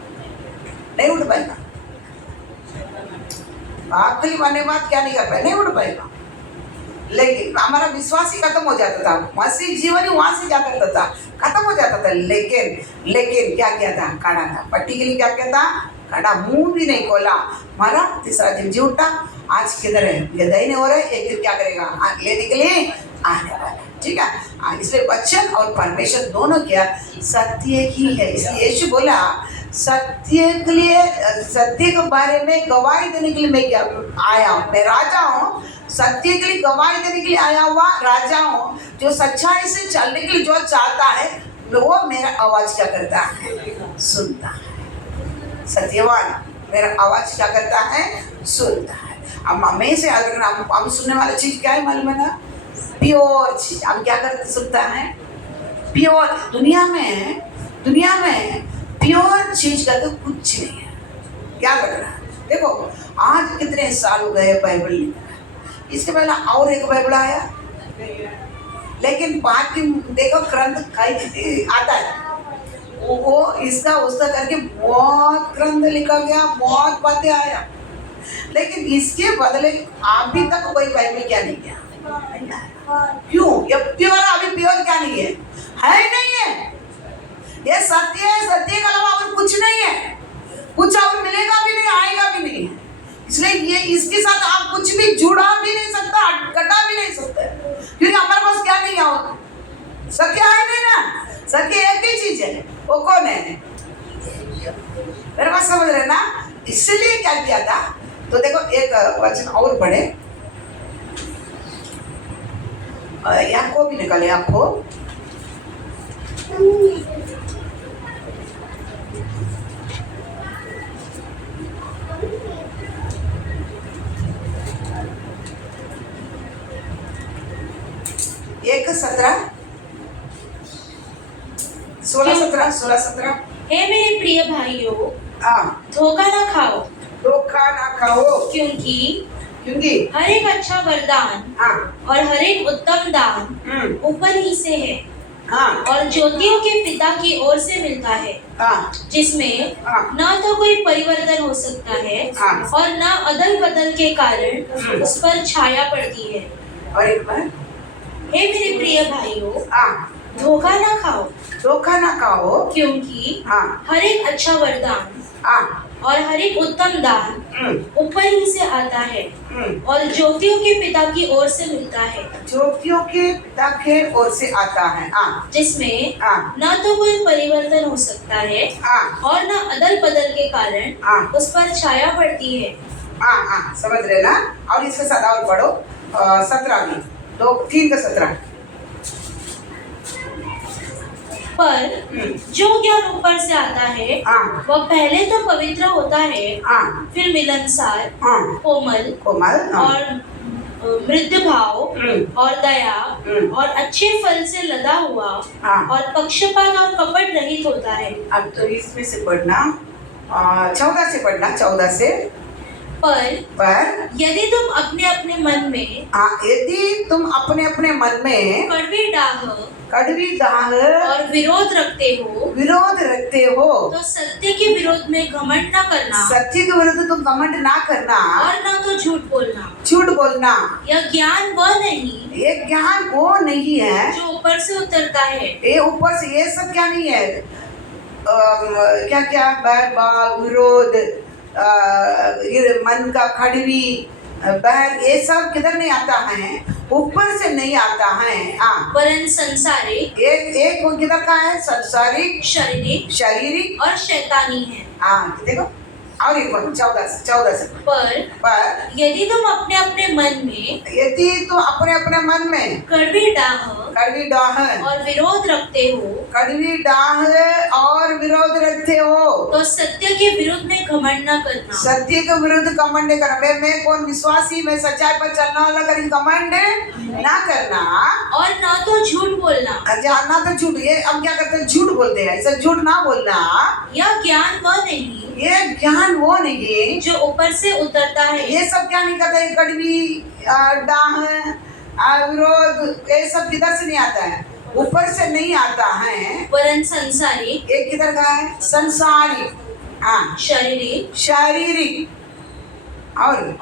नहीं उठ पाएगा, आखिरी मरने बाद क्या नहीं कर पाएगा, नहीं उठ पाएगा। लेकिन हमारा विश्वास ही खत्म हो जाता था, मसीह जीवन ही वहां से क्या करता था, खत्म हो जाता था। लेकिन क्या किया था, खड़ा था, पट्टी के लिए क्या किया था, खड़ा, मुंह भी नहीं खोला, मरा, तीसरा दिन जी उठा। आज किधर है, ये दैन्य हो रहा है, एक दिन क्या करेगा, लेने के लिए आने वाला है, ठीक है। इसलिए वचन और परमेश्वर दोनों क्या सत्य ही है। इसलिए यीशु बोला सत्य के लिए, सत्य के बारे में गवाही देने के लिए मैं क्या आया, मैं राजा हूँ, सत्य के लिए गवाही देने के लिए आया हुआ राजा हूँ। जो सच्चाई से चलने के लिए जो चाहता है वो मेरा आवाज क्या करता है, सुनता है। सत्यवान मेरा आवाज क्या करता है, सुनता है। अब हमें से हम सुनने वाला चीज क्या है मालूम है ना, प्योर चीज। हम क्या करते, सुनता है प्योर। दुनिया में प्योर चीज का तो कुछ नहीं है, क्या कर रहा है। देखो आज कितने साल हो गए बाइबल लिखा, इसके पहले और एक बाइबल आया, लेकिन बाकी देखो ग्रंथ कई आता है, वो इसका उसका करके बहुत ग्रंथ लिखा गया, बहुत बातें आया, लेकिन इसके बदले अभी तक कोई बाइबल क्या नहीं किया। क्यों, ये प्योर अभी प्योर क्या नहीं है नहीं है। ये सत्य है, सत्य के अलावा और कुछ नहीं है, कुछ और मिलेगा भी नहीं, आएगा भी नहीं। इसलिए ये इसके साथ आप कुछ भी जुड़ा भी नहीं सकता, कटा भी नहीं सकते, क्योंकि हमारे पास क्या नहीं है, सत्य है नहीं ना। सत्य एक ही चीज है, वो कौन है, मेरे पास समझ रहे ना। इसलिए क्या किया था, तो देखो एक वचन और पढ़े, याकूब भी निकाले, याकूब एक 16 हे मेरे प्रिय भाइयों, धोखा ना खाओ, क्योंकि हर एक अच्छा वरदान और हर एक उत्तम दान ऊपर ही से है, हाँ और ज्योतियों के पिता की ओर से मिलता है, हाँ जिसमें हाँ न तो कोई परिवर्तन हो सकता है हाँ। और न अदल बदल के कारण उस पर छाया पड़ती है। और एक बार हे मेरे प्रिय भाइयों, हाँ धोखा ना खाओ, धोखा ना खाओ। क्योंकि हाँ हर एक अच्छा वरदान हाँ और हर एक उत्तम दान ऊपर ही से आता है और ज्योतियों के पिता की ओर से मिलता है, ज्योतियों के पिता के ओर से आता है। हाँ जिसमें हाँ न तो कोई परिवर्तन हो सकता है हाँ और न अदल बदल के कारण हाँ उस पर छाया पड़ती है। हाँ हाँ, समझ रहे ना। और इसके साथ और पढ़ो 17 में 3 का 17। पर जो ज्ञान ऊपर से आता है हाँ वह पहले तो पवित्र होता है, हाँ फिर मिलनसार, हाँ कोमल कोमल हाँ और मृदु भाव और दया और अच्छे फल से लदा हुआ हाँ। और पक्षपात और कपट रहित होता है। अब तो इसमें से पढ़ना 14 से पढ़ना 14 से। पर यदि तुम अपने अपने मन में हाँ यदि तुम अपने अपने मन में कड़वी दाह और विरोध रखते हो तो सत्य के विरोध में घमंड न करना, सत्य के विरुद्ध तुम घमंड ना करना और न तो झूठ बोलना। यह ज्ञान वह नहीं, ये ज्ञान वो नहीं है जो ऊपर से उतरता है। ये ऊपर से ये सब क्या नहीं है। क्या क्या बैर बाल विरोध ये मन का खड़वी बैर ये सब किधर नहीं आता है, ऊपर से नहीं आता है। हाँ वरन संसारिक, एक वो किधर का है, संसारिक शारीरिक और शैतानी है। हाँ देखो और एक बार 14 से। पर यदि तुम अपने अपने मन में कड़वी डाह और विरोध रखते हो तो सत्य के विरुद्ध में घमंड न करना। सत्य के विरुद्ध घमंड नहीं करना। मैं कौन विश्वासी, मैं सच्चाई पर चलने वाला, कभी घमंड ना करना और ना तो झूठ बोलना। ना तो झूठ, ये हम क्या करते हैं, झूठ बोलते हैं। ऐसा झूठ ना बोलना। यह ज्ञान वह नहीं, ये ज्ञान वो नहीं जो ऊपर से उतरता है। ये सब क्या नहीं करता है, कड़वी डाह विरोध ये सब किधर से नहीं आता है, ऊपर से नहीं आता है। वरन संसारिक, एक किधर का है, संसारिक हाँ शारीरिक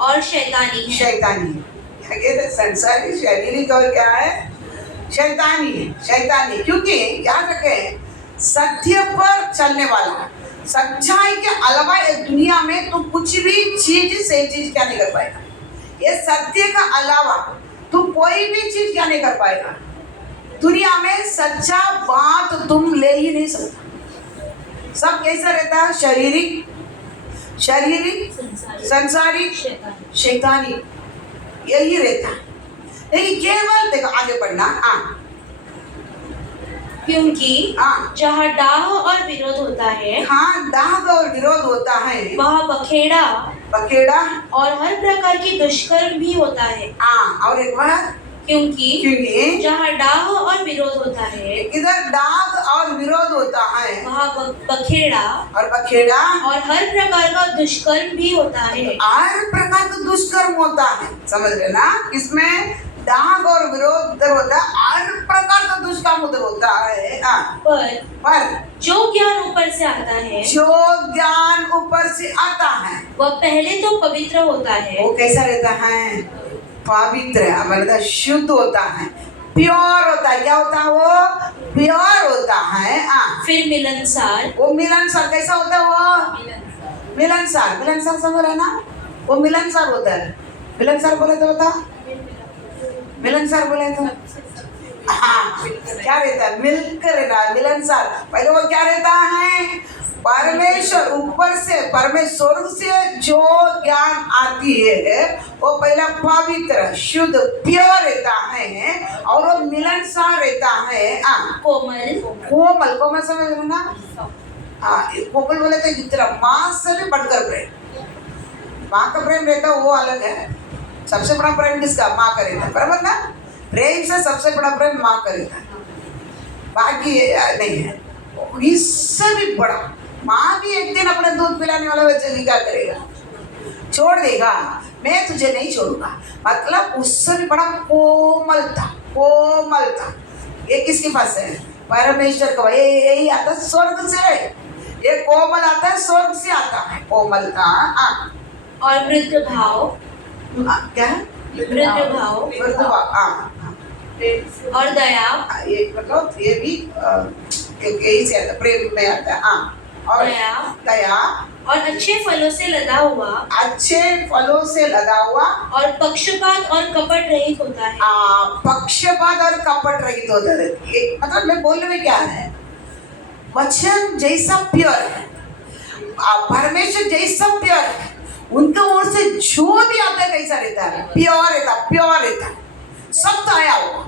और शैतानी है। संसारिक शारीरिक और क्या है, शैतानी। क्योंकि याद रखें सत्य पर चलने वाला, सच्चाई के अलावा दुनिया में तो कुछ भी चीज सही चीज क्या नहीं कर पाएगा। ये सत्य का अलावा तू कोई भी चीज क्या नहीं कर पाएगा। दुनिया में सच्चा बात तुम ले ही नहीं सकता। सब कैसा रहता है, शारीरिक संसारिक शैतानी यही रहता है। लेकिन केवल देखो आगे बढ़ना। हाँ क्योंकि जहाँ डाह और विरोध होता है, हाँ डाह और विरोध होता है, वहाँ बखेड़ा और हर प्रकार की दुष्कर्म भी होता है। और एक बार क्योंकि जहाँ डाह और विरोध होता है, इधर डाह और विरोध होता है, वहाँ बखेड़ा और हर प्रकार का दुष्कर्म भी होता है। हर प्रकार का दुष्कर्म होता है, समझ रहे ना। इसमें दाग और विरोध उधर होता है, हर प्रकार का दुष्कर्म उधर होता है। पर जो ज्ञान ऊपर से आता है वह पहले तो पवित्र होता है। वो कैसा रहता है, पवित्र मतलब शुद्ध होता है, प्योर होता है। क्या होता है वो, प्योर होता है। फिर मिलनसार, वो मिलनसार कैसा होता है, वो मिलनसार समझ रहे ना। वो मिलनसार होता है। मिलनसार बोले तो होता, मिलनसार बोले तो क्या रहता है, मिलकर रहना मिलनसार। पहले वो क्या रहता है, परमेश्वर ऊपर से, परमेश्वर से जो ज्ञान आती है वो पहला पवित्र शुद्ध प्योर रहता है और वो मिलनसार रहता है। कोमल समझ लो ना। कोमल बोले तो इतना माँ से भी बढ़कर प्रेम, माँ का प्रेम रहता है वो अलग है। सबसे बड़ा प्रेम किसका, माँ का रहता है, बराबर ना। प्रेम से सबसे बड़ा प्रेम माँ का रहता है, बाकी नहीं है। इससे भी बड़ा माँ भी एक दिन अपने दूध पिलाने वाला बच्चे क्या करेगा, छोड़ देगा, मैं तुझे नहीं छोड़ूंगा। मतलब उससे भी बड़ा कोमलता। ये किसके पास है, परमेश्वर का यही आता है स्वर्ग से, ये कोमल आता है स्वर्ग से आता है, कोमलता। और वृद्ध भाव, क्या है? वृद्ध भाव वृद्ध भाव, और दया, ये मतलब ये भी यही से आता है, प्रेम में आता है। और दया और अच्छे फलों से लदा हुआ, अच्छे फलों से लदा हुआ, और पक्षपात और कपट रहित होता है। पक्षपात और कपट रहित होता है। मतलब मैं बोलने में क्या है, वचन जैसा प्योर है, परमेश्वर जैसा प्योर है, उनके ओर से जो भी आता है कैसा रहता है, प्योर रहता, प्योर रहता है, शब्द आया हुआ,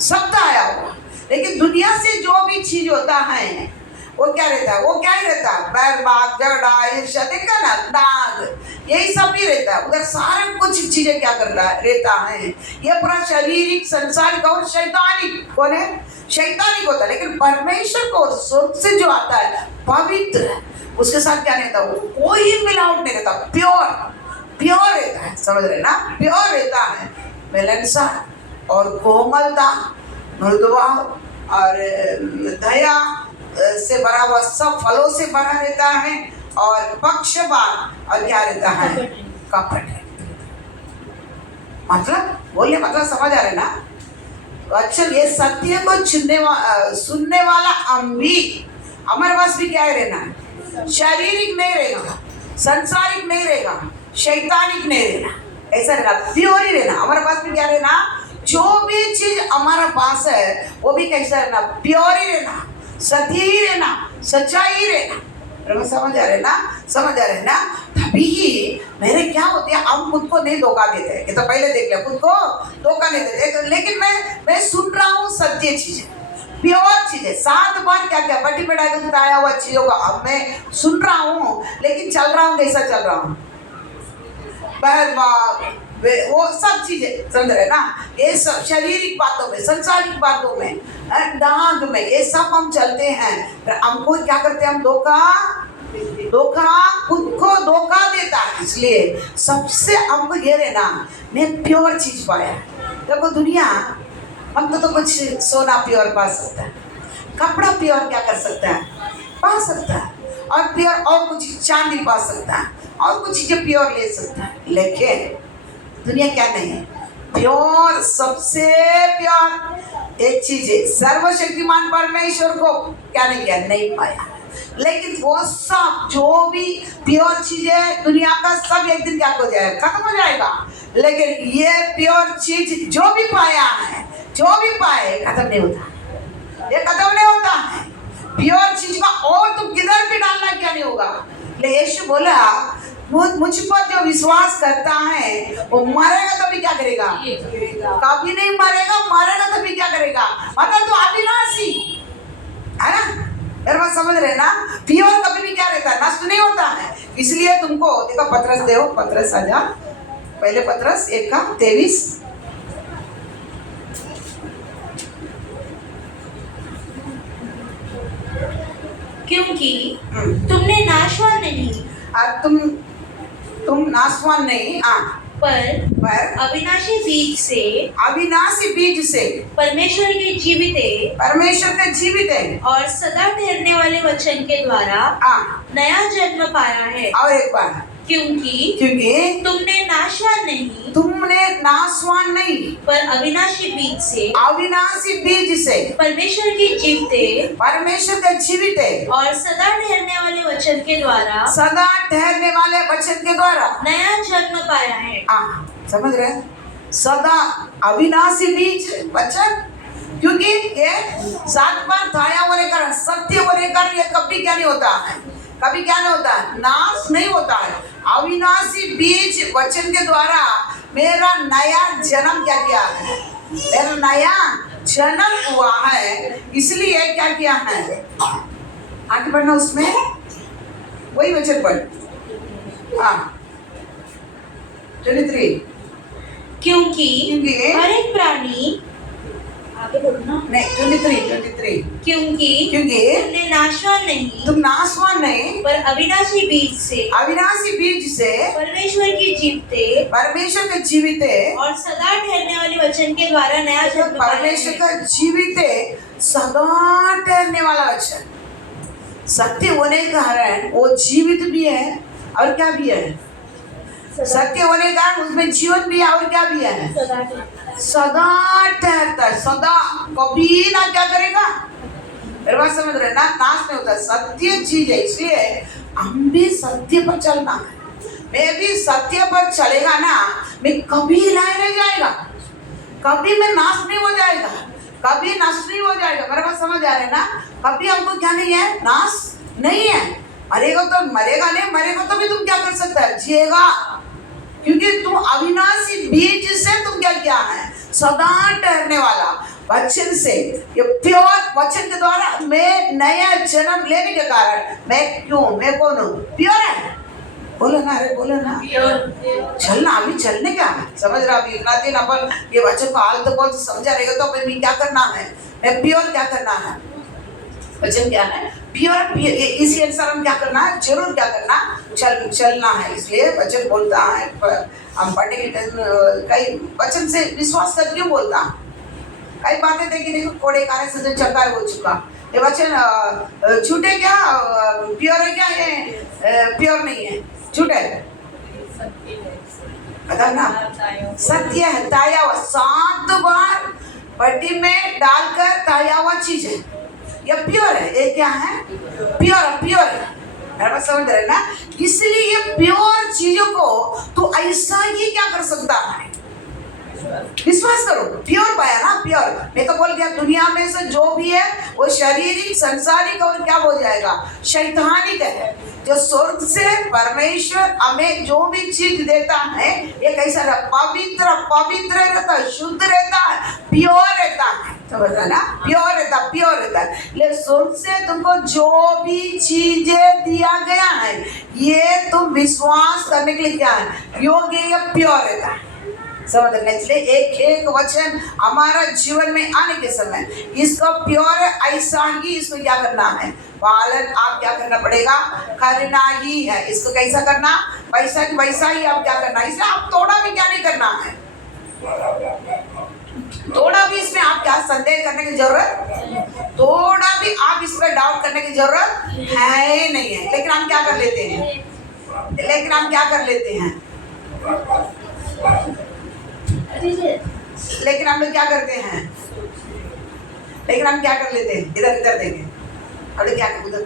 शब्द आया हुआ। लेकिन दुनिया से जो भी चीज होता है वो क्या रहता है, वो क्या ही रहता है, बैरबाद, झगड़ा, ईर्ष्या, देखा ना, दाग, यही सब ही रहता है। उधर सारे कुछ चीजें क्या करता है, रहता है। ये पूरा शारीरिक, संसारिक और शैतानिक, कौन है, शैतानिक होता है। लेकिन परमेश्वर को स्वर्ग से जो आता है पवित्र, उसके साथ क्या रहता है, वो कोई मिलावट नहीं रहता, प्योर, प्योर रहता है, समझ रहे ना, प्योर रहता है, मिलनसार और कोमलता, मृदुभाव और दया से भरा हुआ, सब फलों से भरा रहता है, और पक्षपात और क्या रहता है, कपट है। मतलब बोलिए, मतलब समझ आ रहे ना। अच्छा, ये सत्य को सुनने वाला अम्बी, हमारे पास भी क्या है, रहना शारीरिक नहीं रहेगा, संसारिक नहीं रहेगा, शैतानिक नहीं रहना, ऐसा रहना, प्योर ही रहना। हमारे पास भी क्या रहना, जो भी चीज हमारा पास है वो भी कैसा रहना, प्योर ही रहना, सत्य ही रहना, सच्चाई ही रहना। समझ आ रहे ना, समझ आ रहे ना। तभी मेरे क्या होते हैं, हम खुद को नहीं धोखा देते, ये तो पहले देख लिया, खुद को धोखा नहीं देते। लेकिन मैं सुन रहा हूँ सत्य चीजें, प्योर चीजें, 7 बार क्या क्या बटी बढ़ाई आया हुआ चीजों का अब मैं सुन रहा हूँ, लेकिन चल रहा हूँ कैसा चल रहा हूँ, वो सब चीजें, समझ रहे ना। ये सब शारीरिक बातों में, संसारिक बातों में, दाग में, ये सब हम चलते हैं। हमको क्या करते हैं, हम धोखा खुद को धोखा देता है। इसलिए सबसे हमको ये रहना, मैं प्योर चीज पाया। देखो दुनिया हमको तो कुछ सोना प्योर पा सकता है, कपड़ा प्योर क्या कर सकता है, पा सकता है, और प्योर और कुछ चांदी पा सकता है, और कुछ चीजें प्योर ले सकता है। लेकिन दुनिया क्या नहीं है, प्योर, सबसे प्योर एक चीज है, सर्वशक्तिमान परमेश्वर को क्या नहीं किया, नहीं पाया। लेकिन वो सब जो भी प्योर चीज है दुनिया का, सब एक दिन क्या हो जाएगा, खत्म हो जाएगा। लेकिन ये प्योर चीज जो भी पाया है, जो भी पाए, खत्म नहीं होता, ये खत्म नहीं होता है। प्योर चीज का और तुम किधर भी डालना क्या नहीं होगा। यीशु बोला, मुझ पर जो विश्वास करता है वो मरेगा तो भी क्या करेगा, कभी नहीं मरेगा, मरेगा तो भी क्या करेगा, मतलब तो अविनाशी है ना। मेरे बात समझ रहे ना, प्योर कभी भी क्या रहता है, नष्ट नहीं होता है। इसलिए तुमको देखो, पत्रस दे, पत्रस आजा, पहले पत्रस 1:23, क्योंकि तुमने नाशवान नहीं, तुम नाशवान नहीं, पर अविनाशी बीज से परमेश्वर के जीवित और सदा ठहरने वाले वचन के द्वारा नया जन्म पाया है। और एक बार, क्योंकि तुमने नाशवान नहीं पर अविनाशी बीज से परमेश्वर के जीवित और सदा ठहरने वाले वचन के द्वारा नया जन्म पाया है। समझ रहे, सदा अविनाशी बीज वचन, क्योंकि ये 7 बार छाया होने कारण, सत्य होने कारण ये कभी क्या नहीं होता है, कभी क्या नहीं होता है, नाश नहीं होता है। अविनाशी बीज वचन के द्वारा मेरा नया जन्म क्या किया है, मेरा नया जन्म हुआ है। इसलिए क्या किया है, आगे बढ़ना, उसमें वही वचन पढ़, 23, क्योंकि हर एक प्राणी, नहीं 23, क्योंकि तुम नाशवान नहीं पर अविनाशी बीज से परमेश्वर के जीवित और सदा ठहरने वाले वचन के द्वारा नया जन्म, परमेश्वर का जीवित सदा ठहरने वाला वचन। सत्य होने के कारण वो जीवित भी है और क्या भी है, सत्य होने के कारण उसमें जीवन भी है और क्या भी है, सदा ठहरता है। सदा कभी ना क्या करेगा, मेरे बात समझ रहे ना, नाश नहीं होता। सत्य चीज है, इसलिए हम भी सत्य पर चलना है। मैं भी सत्य पर चलेगा ना, मैं कभी हिलाया नहीं जाएगा, कभी मैं नाश नहीं हो जाएगा, कभी नष्ट नहीं हो जाएगा। मेरे बात समझ आ रहे ना, कभी हमको क्या नहीं है, नाश नहीं है। मरेगा तो मरेगा नहीं, मरेगा तो भी तुम क्या कर सकता है, जिएगा, क्योंकि तुम अविनाशी बीज से तुम क्या किया है, सदा ठहरने वाला वचन से। ये प्योर वचन के द्वारा मैं नया जन्म लेने के कारण मैं कौन हूँ, प्योर है। बोलो ना, अरे बोलो ना, चलना अभी चलने का समझ रहा। अभी इतना दिन अपन ये वचन को हाल तो बहुत समझा रहेगा, तो अपन क्या करना है, मैं प्योर क्या करना है, वचन क्या है, प्योर। इसी अनुसार हम क्या करना है, जरूर क्या करना, चलना है। इसलिए वचन बोलता है, हम पढ़ने के कई वचन से विश्वास कर क्यों बोलता, कई बातें देखी देखो, कोड़े काने से चक्का हो चुका। ये वचन झूठे क्या, प्योर है क्या, ये प्योर नहीं है, झूठे है, बताओ ना, सत्य है, ताया हुआ 7 बार पट्टी में डालकर ताया हुआ चीज है, ये प्योर है। ये क्या है, प्योर है, समझ रहे ना। इसलिए ये प्योर चीजों को तो ऐसा ही क्या कर सकता है, विश्वास करो, प्योर पाया ना, प्योर। मैं तो बोल गया, दुनिया में से जो भी है वो शारीरिक, संसारिक और क्या हो जाएगा, शैतानिक है। जो स्वर्ग से परमेश्वर हमें जो भी चीज देता है, ये कैसा रहता, पवित्र रहता है, शुद्ध रहता है, प्योर रहता है, समझा ना, प्योर रहता है। लेकिन स्वर्ग से तुमको जो भी चीजें दिया गया है, ये तुम विश्वास करने के लिए क्या है, योग्य या प्योर रहता है, समझ। इसलिए एक वचन हमारा जीवन में आने के समय इसका प्योर ऐसा ही इसको क्या करना है, पालन आप क्या करना पड़ेगा, करना ही है। इसको कैसा करना, वैसा ही आप क्या करना है। इसलिए आप थोड़ा भी क्या नहीं करना है, थोड़ा भी इसमें आप क्या संदेह करने की जरूरत, थोड़ा भी आप इसमें डाउट करने की जरूरत है नहीं है। लेकिन हम क्या कर लेते हैं, लेकिन हम क्या कर लेते हैं इधर देखें, अब क्या उधर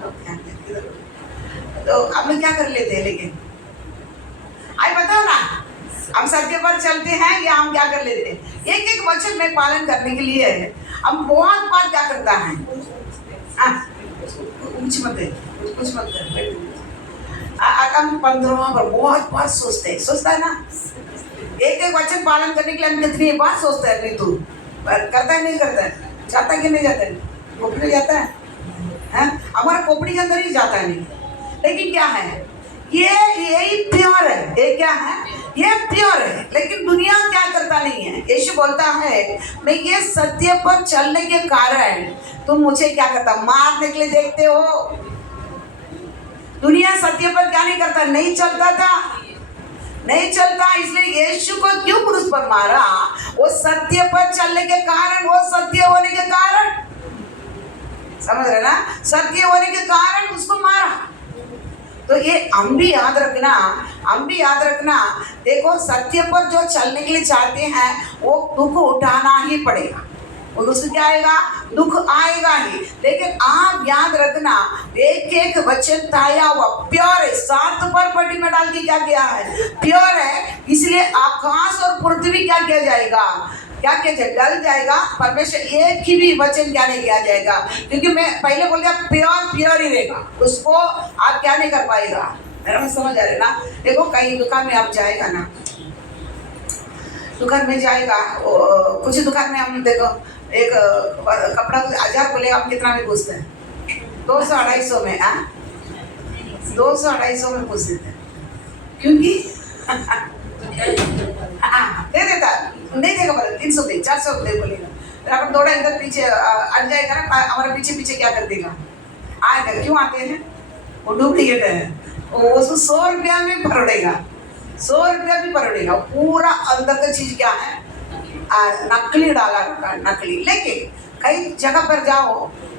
तो हम लोग क्या कर लेते हैं, लेकिन आई बताओ ना, हम सत्य पर चलते हैं या हम क्या कर लेते हैं, एक वचन में पालन करने के लिए हम बहुत बार क्या करता है, कुछ मत कर हम 15 बार बहुत बार सोचता है ना, एक वचन पालन करने के लिए हम कितनी बार सोचते हैं, नहीं तू करता है नहीं करता है, जाता है कि नहीं जाता है, खोपड़ी जाता है, हमारा खोपड़ी के अंदर ही जाता है नहीं। लेकिन क्या है, यही प्योर है, ये क्या है, ये प्योर है। लेकिन दुनिया क्या करता नहीं है। यीशु बोलता है, मैं ये सत्य पर चलने के कारण तुम मुझे क्या करता, मारने के लिए देखते हो। दुनिया सत्य पर क्या नहीं करता, नहीं चलता। इसलिए यीशु को क्यों क्रूस पर मारा, वो सत्य पर चलने के कारण, वो सत्य होने के कारण, समझ रहे ना, सत्य होने के कारण उसको मारा। तो ये हम भी याद रखना, देखो सत्य पर जो चलने के लिए चाहते हैं वो दुख उठाना ही पड़ेगा, और उससे क्या आएगा, दुख आएगा ही। लेकिन आप याद रखना, एक वचन ताया हुआ प्योर है, 7 पर पट्टी में डाल के क्या किया है, प्योर है। इसलिए आकाश और पृथ्वी क्या किया जाएगा, डल जाएगा, परमेश्वर एक ही भी वचन क्या नहीं किया जाएगा, क्योंकि मैं पहले बोल दिया प्योर ही रहेगा, उसको आप क्या नहीं कर पाएगा। मेरा मैं समझ आ रहे ना। देखो कहीं दुकान में आप जाएगा ना, दुकान में जाएगा, कुछ दुकान में हम देखो एक कपड़ा 1000 बोले, आप कितना में पूछते हैं, 200-250 में, 200-250 में पूछ देते हैं, क्योंकि दे देता, नहीं देगा, बोले 300 दे, 400 दे बोलेगा। फिर अपन थोड़ा इधर पीछे अट जाएगा ना, हमारे पीछे क्या कर देगा, आएगा। क्यों आते हैं, वो डुप्लीकेट है, वो 100 रुपया में परोड़ेगा, 100 रुपया भी परोड़ेगा। पूरा अंदर का चीज क्या है, नकली डाला रखा, नकली। लेकिन कई जगह पर जाओ,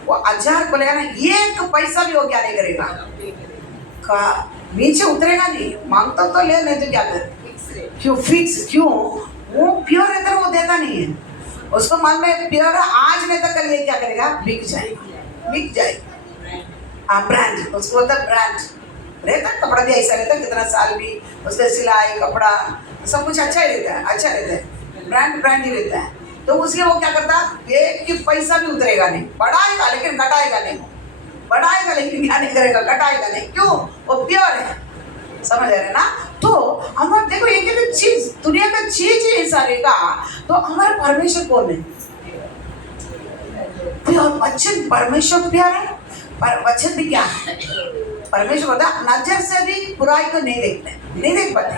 वो 1000 बोलेगा ना, 1 पैसा भी वो क्या नहीं करेगा, नीचे उतरेगा नहीं। मांगता तो ले, नहीं तो क्या कर, क्यों फिक्स, क्यों वो प्योर है, वो देता नहीं है। उसको मन में प्योर आज नहीं तो कल ये क्या करेगा, बिक जाएगा, बिक जाएगा। ब्रांड, उसको होता ब्रांड रहता, कपड़ा भी ऐसा रहता, कितना साल भी उसका सिलाई कपड़ा सब कुछ अच्छा ही रहता है, अच्छा रहता है, ब्रांड ब्रांड ही रहता है। तो उसके वो क्या करता, एक की पैसा भी उतरेगा नहीं, बढ़ाएगा लेकिन घटाएगा नहीं, बढ़ाएगा लेकिन क्या नहीं करेगा, घटाएगा नहीं, क्यों, वो प्योर है। समझ रहे ना? तो हमारे देखो एक चीज, दुनिया का चीज ही सारे का, तो हमारे परमेश्वर कौन है, प्योर वचन, परमेश्वर प्योर है। पर वचन भी क्या है, परमेश्वर बता, नजर से भी बुराई को नहीं देखते, नहीं देख पाते।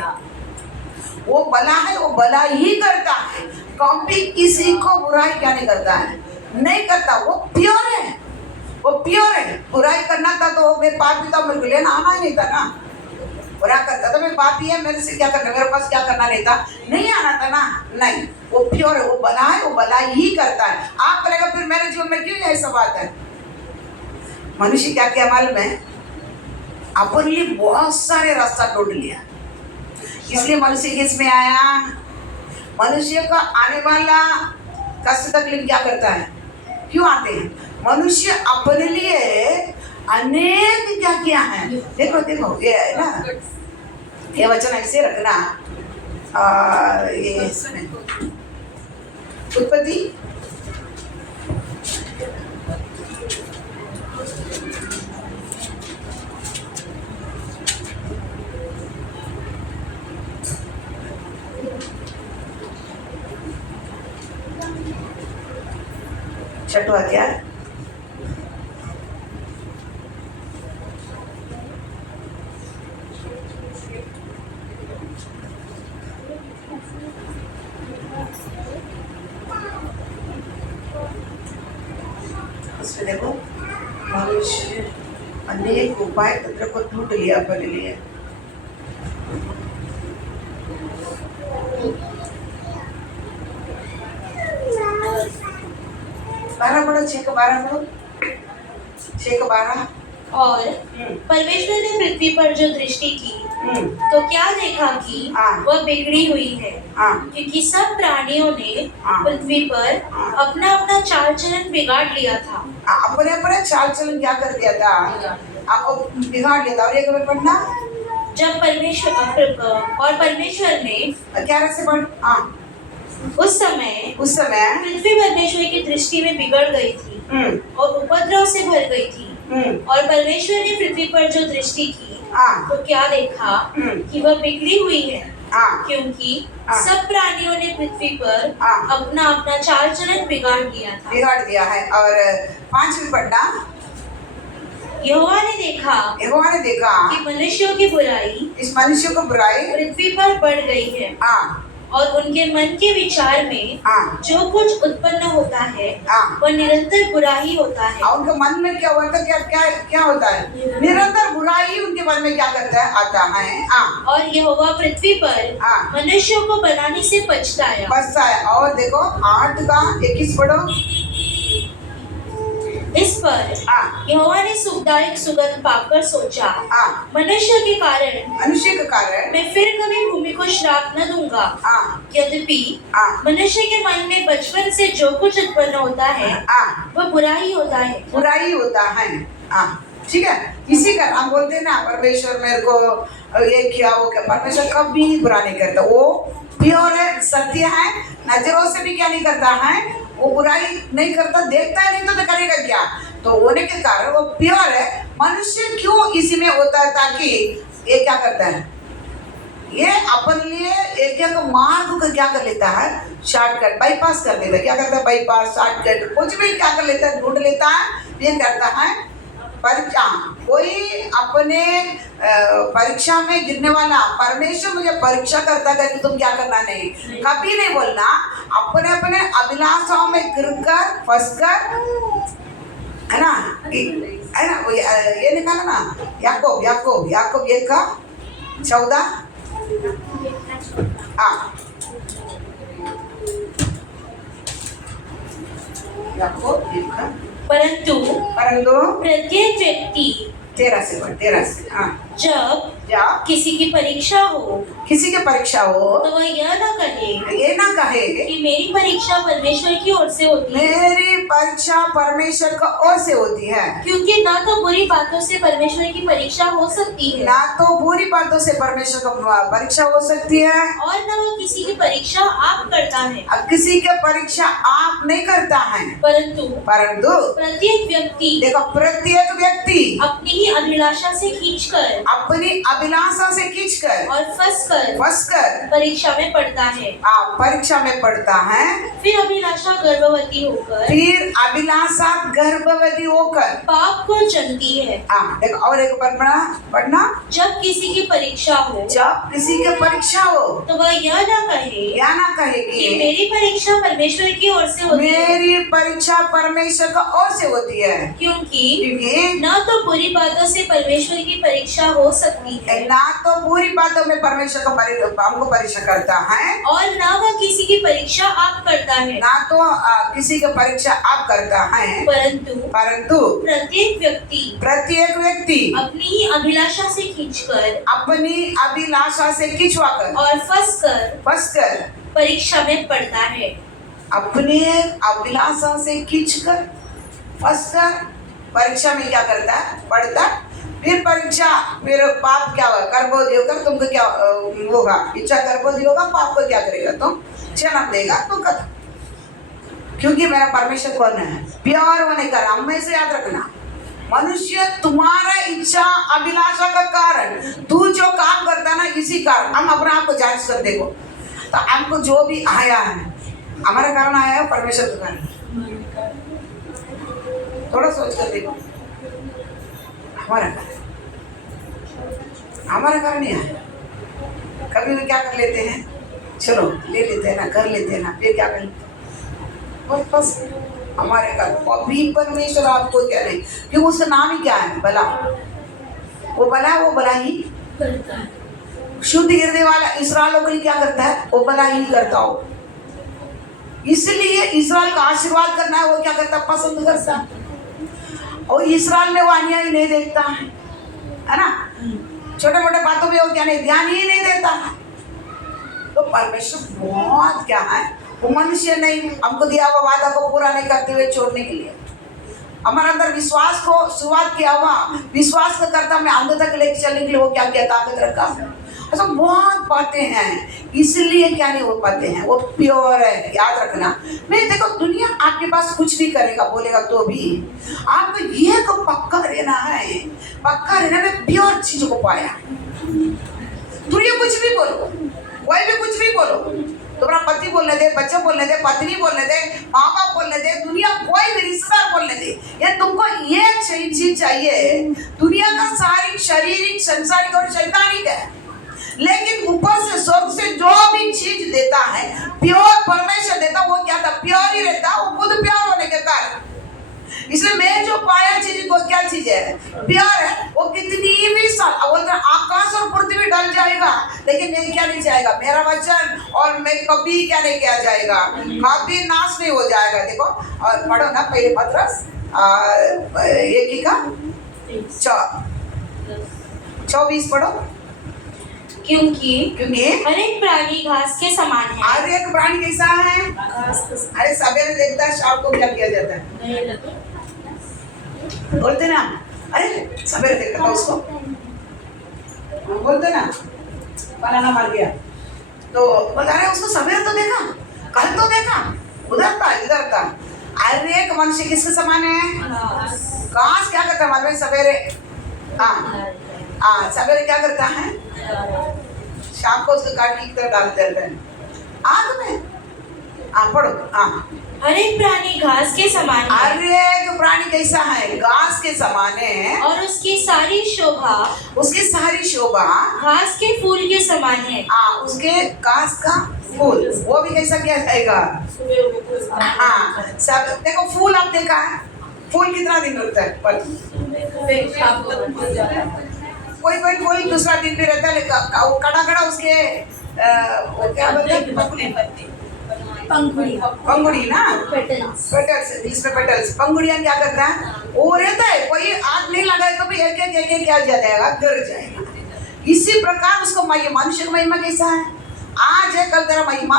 वो भला है, वो भला ही करता है, कभी किसी को बुराई क्या नहीं करता है, नहीं करता। वो प्योर है, वो प्योर है। बुराई करना था तो मैं पापी था, मेरे को लेना आना ही नहीं था ना, बुरा करता था, मैं पापी है, मेरे से क्या करना, मेरे पास क्या करना नहीं था, नहीं आना था ना, नहीं। वो प्योर है, वो भला है, वो भला ही करता है। आप बोलेगा फिर मेरे जीवन में क्यों ऐसा बात है? मनुष्य क्या क्या मालूम है, अपन लिए बहुत सारे रास्ता ढूंढ लिया, इसलिए मनुष्य किस में आया। मनुष्य का आने वाला कष्ट तकलीफ क्या करता है, क्यों आते हैं? मनुष्य अपने लिए अनेक क्या किया है। देखो देखो ये है ना, ये वचन ऐसे रखना, ये उत्पत्ति छठवां अध्याय, उसमें देखो, मनुष्य अनेक उपाय तंत्र को ढूंढ लिया अपने लिए। बारह पढ़ो, 6 का 12 पढ़ो, 6 का 12। और परमेश्वर ने पृथ्वी पर जो दृष्टि की, तो क्या देखा कि वह बिगड़ी हुई है, क्योंकि सब प्राणियों ने पृथ्वी पर अपना अपना चाल चलन बिगाड़ लिया था। अपने अपने चाल चलन क्या कर दिया था, बिगाड़ लिया था। और एक बार पढ़ना, जब परमेश्वर ने 11 से पढ़। उस समय पृथ्वी परमेश्वर की दृष्टि में बिगड़ गई थी और उपद्रव से भर गई थी। और परमेश्वर ने पृथ्वी पर जो दृष्टि की, तो क्या देखा कि वह बिगड़ी हुई है, क्योंकि सब प्राणियों ने पृथ्वी पर अपना अपना चाल चलन बिगाड़ दिया है। और 5 में पढ़ना, यहोवा ने देखा कि मनुष्यों की बुराई, इस मनुष्य को बुराई पृथ्वी पर बढ़ गई है, और उनके मन के विचार में जो कुछ उत्पन्न होता है वह निरंतर बुरा ही होता है। उनके मन में क्या होता है, क्या होता है, निरंतर बुराई उनके मन में क्या करता है, आता है। और यहोवा पृथ्वी पर मनुष्यों को बनाने से पछताया। और देखो 8 का 21 पढ़ो। इस पर यहोवा ने सुखदायक सुगंध पाकर सोचा, मनुष्य के कारण मैं फिर कभी भूमि को श्राप न दूंगा। यद्यपि मनुष्य के मन में बचपन से जो कुछ उत्पन्न होता है वह बुरा ही होता है। ठीक है, इसी का हम बोलते हैं ना, परमेश्वर मेरे को ये किया वो क्या, परमेश्वर कभी बुरा नहीं करता, वो प्योर है, सत्य है, नजरों से भी क्या नहीं करता है, वो बुराई नहीं करता, देखता है नहीं तो करेगा क्या। तो होने के कारण वो प्योर है। मनुष्य क्यों इसी में होता है, ताकि ये क्या करता है, ये अपन लिए एक मार्ग को क्या कर लेता है, शॉर्टकट बाईपास कर देता है। क्या करता है, बाईपास, शॉर्टकट, कुछ भी क्या कर लेता है, ढूंढ लेता है, ये करता है। परीक्षा, कोई अपने परीक्षा में गिरने वाला, परमेश्वर मुझे परीक्षा करता है कि तुम क्या करना नहीं, कभी नहीं बोलना। अपने अपने अभिलाषाओं में गिरकर फंसकर, है ना, ये निकाला ना, याकूब 1:14। याकूब 1 परंतु परंतु प्रत्येक व्यक्ति 13 से हाँ जब या किसी की परीक्षा हो किसी की परीक्षा हो तो वह यह न कहे ये ना कहे कि मेरी परीक्षा परमेश्वर की ओर से होती है, मेरी परीक्षा परमेश्वर का ओर से होती है, क्योंकि न तो बुरी बातों से परमेश्वर की परीक्षा हो सकती है ना तो बुरी बातों से परमेश्वर का परीक्षा हो सकती है, और न वह किसी की परीक्षा आप करता है, अब किसी के परीक्षा आप नहीं करता है, परंतु प्रत्येक व्यक्ति देखो प्रत्येक व्यक्ति अपनी ही अभिलाषा से खींचकर अपनी अभिलाषा से खींचकर और फंसकर परीक्षा में पड़ता है, परीक्षा में पड़ता है, फिर अभिलाषा गर्भवती होकर पाप को जनती है। देखो और एक पढ़ना जब किसी की परीक्षा हो जब किसी की परीक्षा हो तो वह यह ना कहे कि मेरी परीक्षा परमेश्वर की ओर से होती है, मेरी परीक्षा परमेश्वर का ओर से होती है, क्योंकि न तो बुरी बातों से परमेश्वर की परीक्षा हो सकती है, ना तो बुरी बातों में परमेश्वर का हमको परीक्षा करता है, और ना वह किसी की परीक्षा आप करता है, ना तो किसी की परीक्षा आप करता है, परंतु प्रत्येक व्यक्ति अपनी ही अभिलाषा से खींचवाकर और फंसकर परीक्षा में पड़ता है। अपने अभिलाषा से खींचकर फंसकर परीक्षा में क्या करता है, पढ़ता, फिर परीक्षा, फिर पाप क्या होगा, गर्भवती होकर तुमको क्या होगा, इच्छा गर्भवती होगा, पाप को क्या करेगा, तुम जन्म देगा तो कथा, क्योंकि मेरा परमेश्वर कौन है, प्योर होने का नाम में से याद रखना, मनुष्य तुम्हारा इच्छा अभिलाषा का कारण, तू जो काम करता ना इसी कारण, हम अपने आप को जांच कर देखो, तो हमको जो भी आया है हमारा कारण आया है, परमेश्वर का कारण, थोड़ा सोच कर देखो, हमारा कारण नहीं है। कभी भी क्या कर लेते हैं, चलो ले लेते हैं ना, कर लेते हैं ना, फिर क्या कर लेते हैं, बस हमारे कारण। अभी परमेश्वर आपको क्या नहीं, क्योंकि उसका नाम ही क्या है, भला, वो भला ही शुद्ध हृदय वाला इस्राएल के लिए क्या करता है, वो भला ही करता हो, इसलिए इस्राएल का आशीर्वाद करना है, वो क्या करता, पसंद करता है, और इस्राएल में वो अन्याय नहीं देखता है ना, छोटे मोटे बातों में वो क्या नहीं, ध्यान ही नहीं देता है। तो परमेश्वर बहुत क्या है, वो मनुष्य नहीं हमको दिया हुआ वादा को पूरा नहीं करते हुए छोड़ने के लिए, हमारे अंदर विश्वास को शुरुआत किया हुआ, विश्वास को करता मैं अंत तक लेके चलने के लिए वो क्या किया, ताकत रखा है। ऐसा बहुत बातें हैं, इसलिए क्या नहीं हो पाते हैं, वो प्योर है, याद रखना। मैं देखो दुनिया आपके पास कुछ भी करेगा बोलेगा तो भी आपको ये को पक्का रहना है, पक्का रहना में प्योर चीजों को पाया। दुनिया कुछ भी बोलो, कोई भी कुछ भी बोलो, तुम्हारा पति बोलने दे, बच्चे बोलने दे, पत्नी बोलने दे, माँ बाप बोलने दे, दुनिया कोई भी रिश्तेदार बोलने दे, ये तुमको ये चीज चाहिए, दुनिया का सारी शारीरिक संसारिक और शैतानिक है, लेकिन ऊपर से स्वर्ग से जो भी चीज देता है प्योर परमेश्वर देता, वो क्या था, प्योर ही रहता, वो खुद प्योर होने के कारण। इसलिए मैं जो पाया चीज वो क्या चीज है, प्योर है, वो कितनी भी साल बोलते आकाश और पृथ्वी डल जाएगा लेकिन मैं क्या नहीं जाएगा, मेरा वचन और मैं कभी क्या नहीं किया जाएगा, कभी नाश नहीं हो जाएगा। देखो और पढ़ो ना पहले पत्रस 1 का 24 पढ़ो, क्योंकि हर एक प्राणी घास के समान है। हर एक प्राणी कैसा है, अरे सवेरे देखता है शाम को क्या किया जाता है, बोलते ना, अरे सवेरे देखता था उसको, बोलते ना फलाना मर गया, तो बता रहे उसको सवेरे तो देखा, कल तो देखा, उधर था इधर था। हर एक मनुष्य किसके समान है, घास क्या करता है, मतलब सवेरे सवेरे क्या करता है, शाम को उसको काट की तरह डालते रहते हैं आग में। पढ़ो, हर एक प्राणी घास के समान है, हर एक प्राणी कैसा है, घास के समान है, और उसकी सारी शोभा घास के फूल के समान है। उसके घास का फूल वो भी कैसा किया जाएगा, सब देखो फूल आप देखा है, फूल कितना दिन होता है, कोई फूल दूसरा दिन भी रहता है, कड़ा उसके क्या बोलते हैं, पंखुड़ियाँ, पंगुड़ी ना, पेटल्स। पेटल्स, इसमें पेटल्स। पंगुड़ियाँ क्या करता है, वो रहता है, कोई आग नहीं लगाए तो भी एक एक क्या जाएगा, गिर जाएगा। इसी प्रकार उसको महिमा, मनुष्य का महिमा कैसा है, आज है कल तेरा महिमा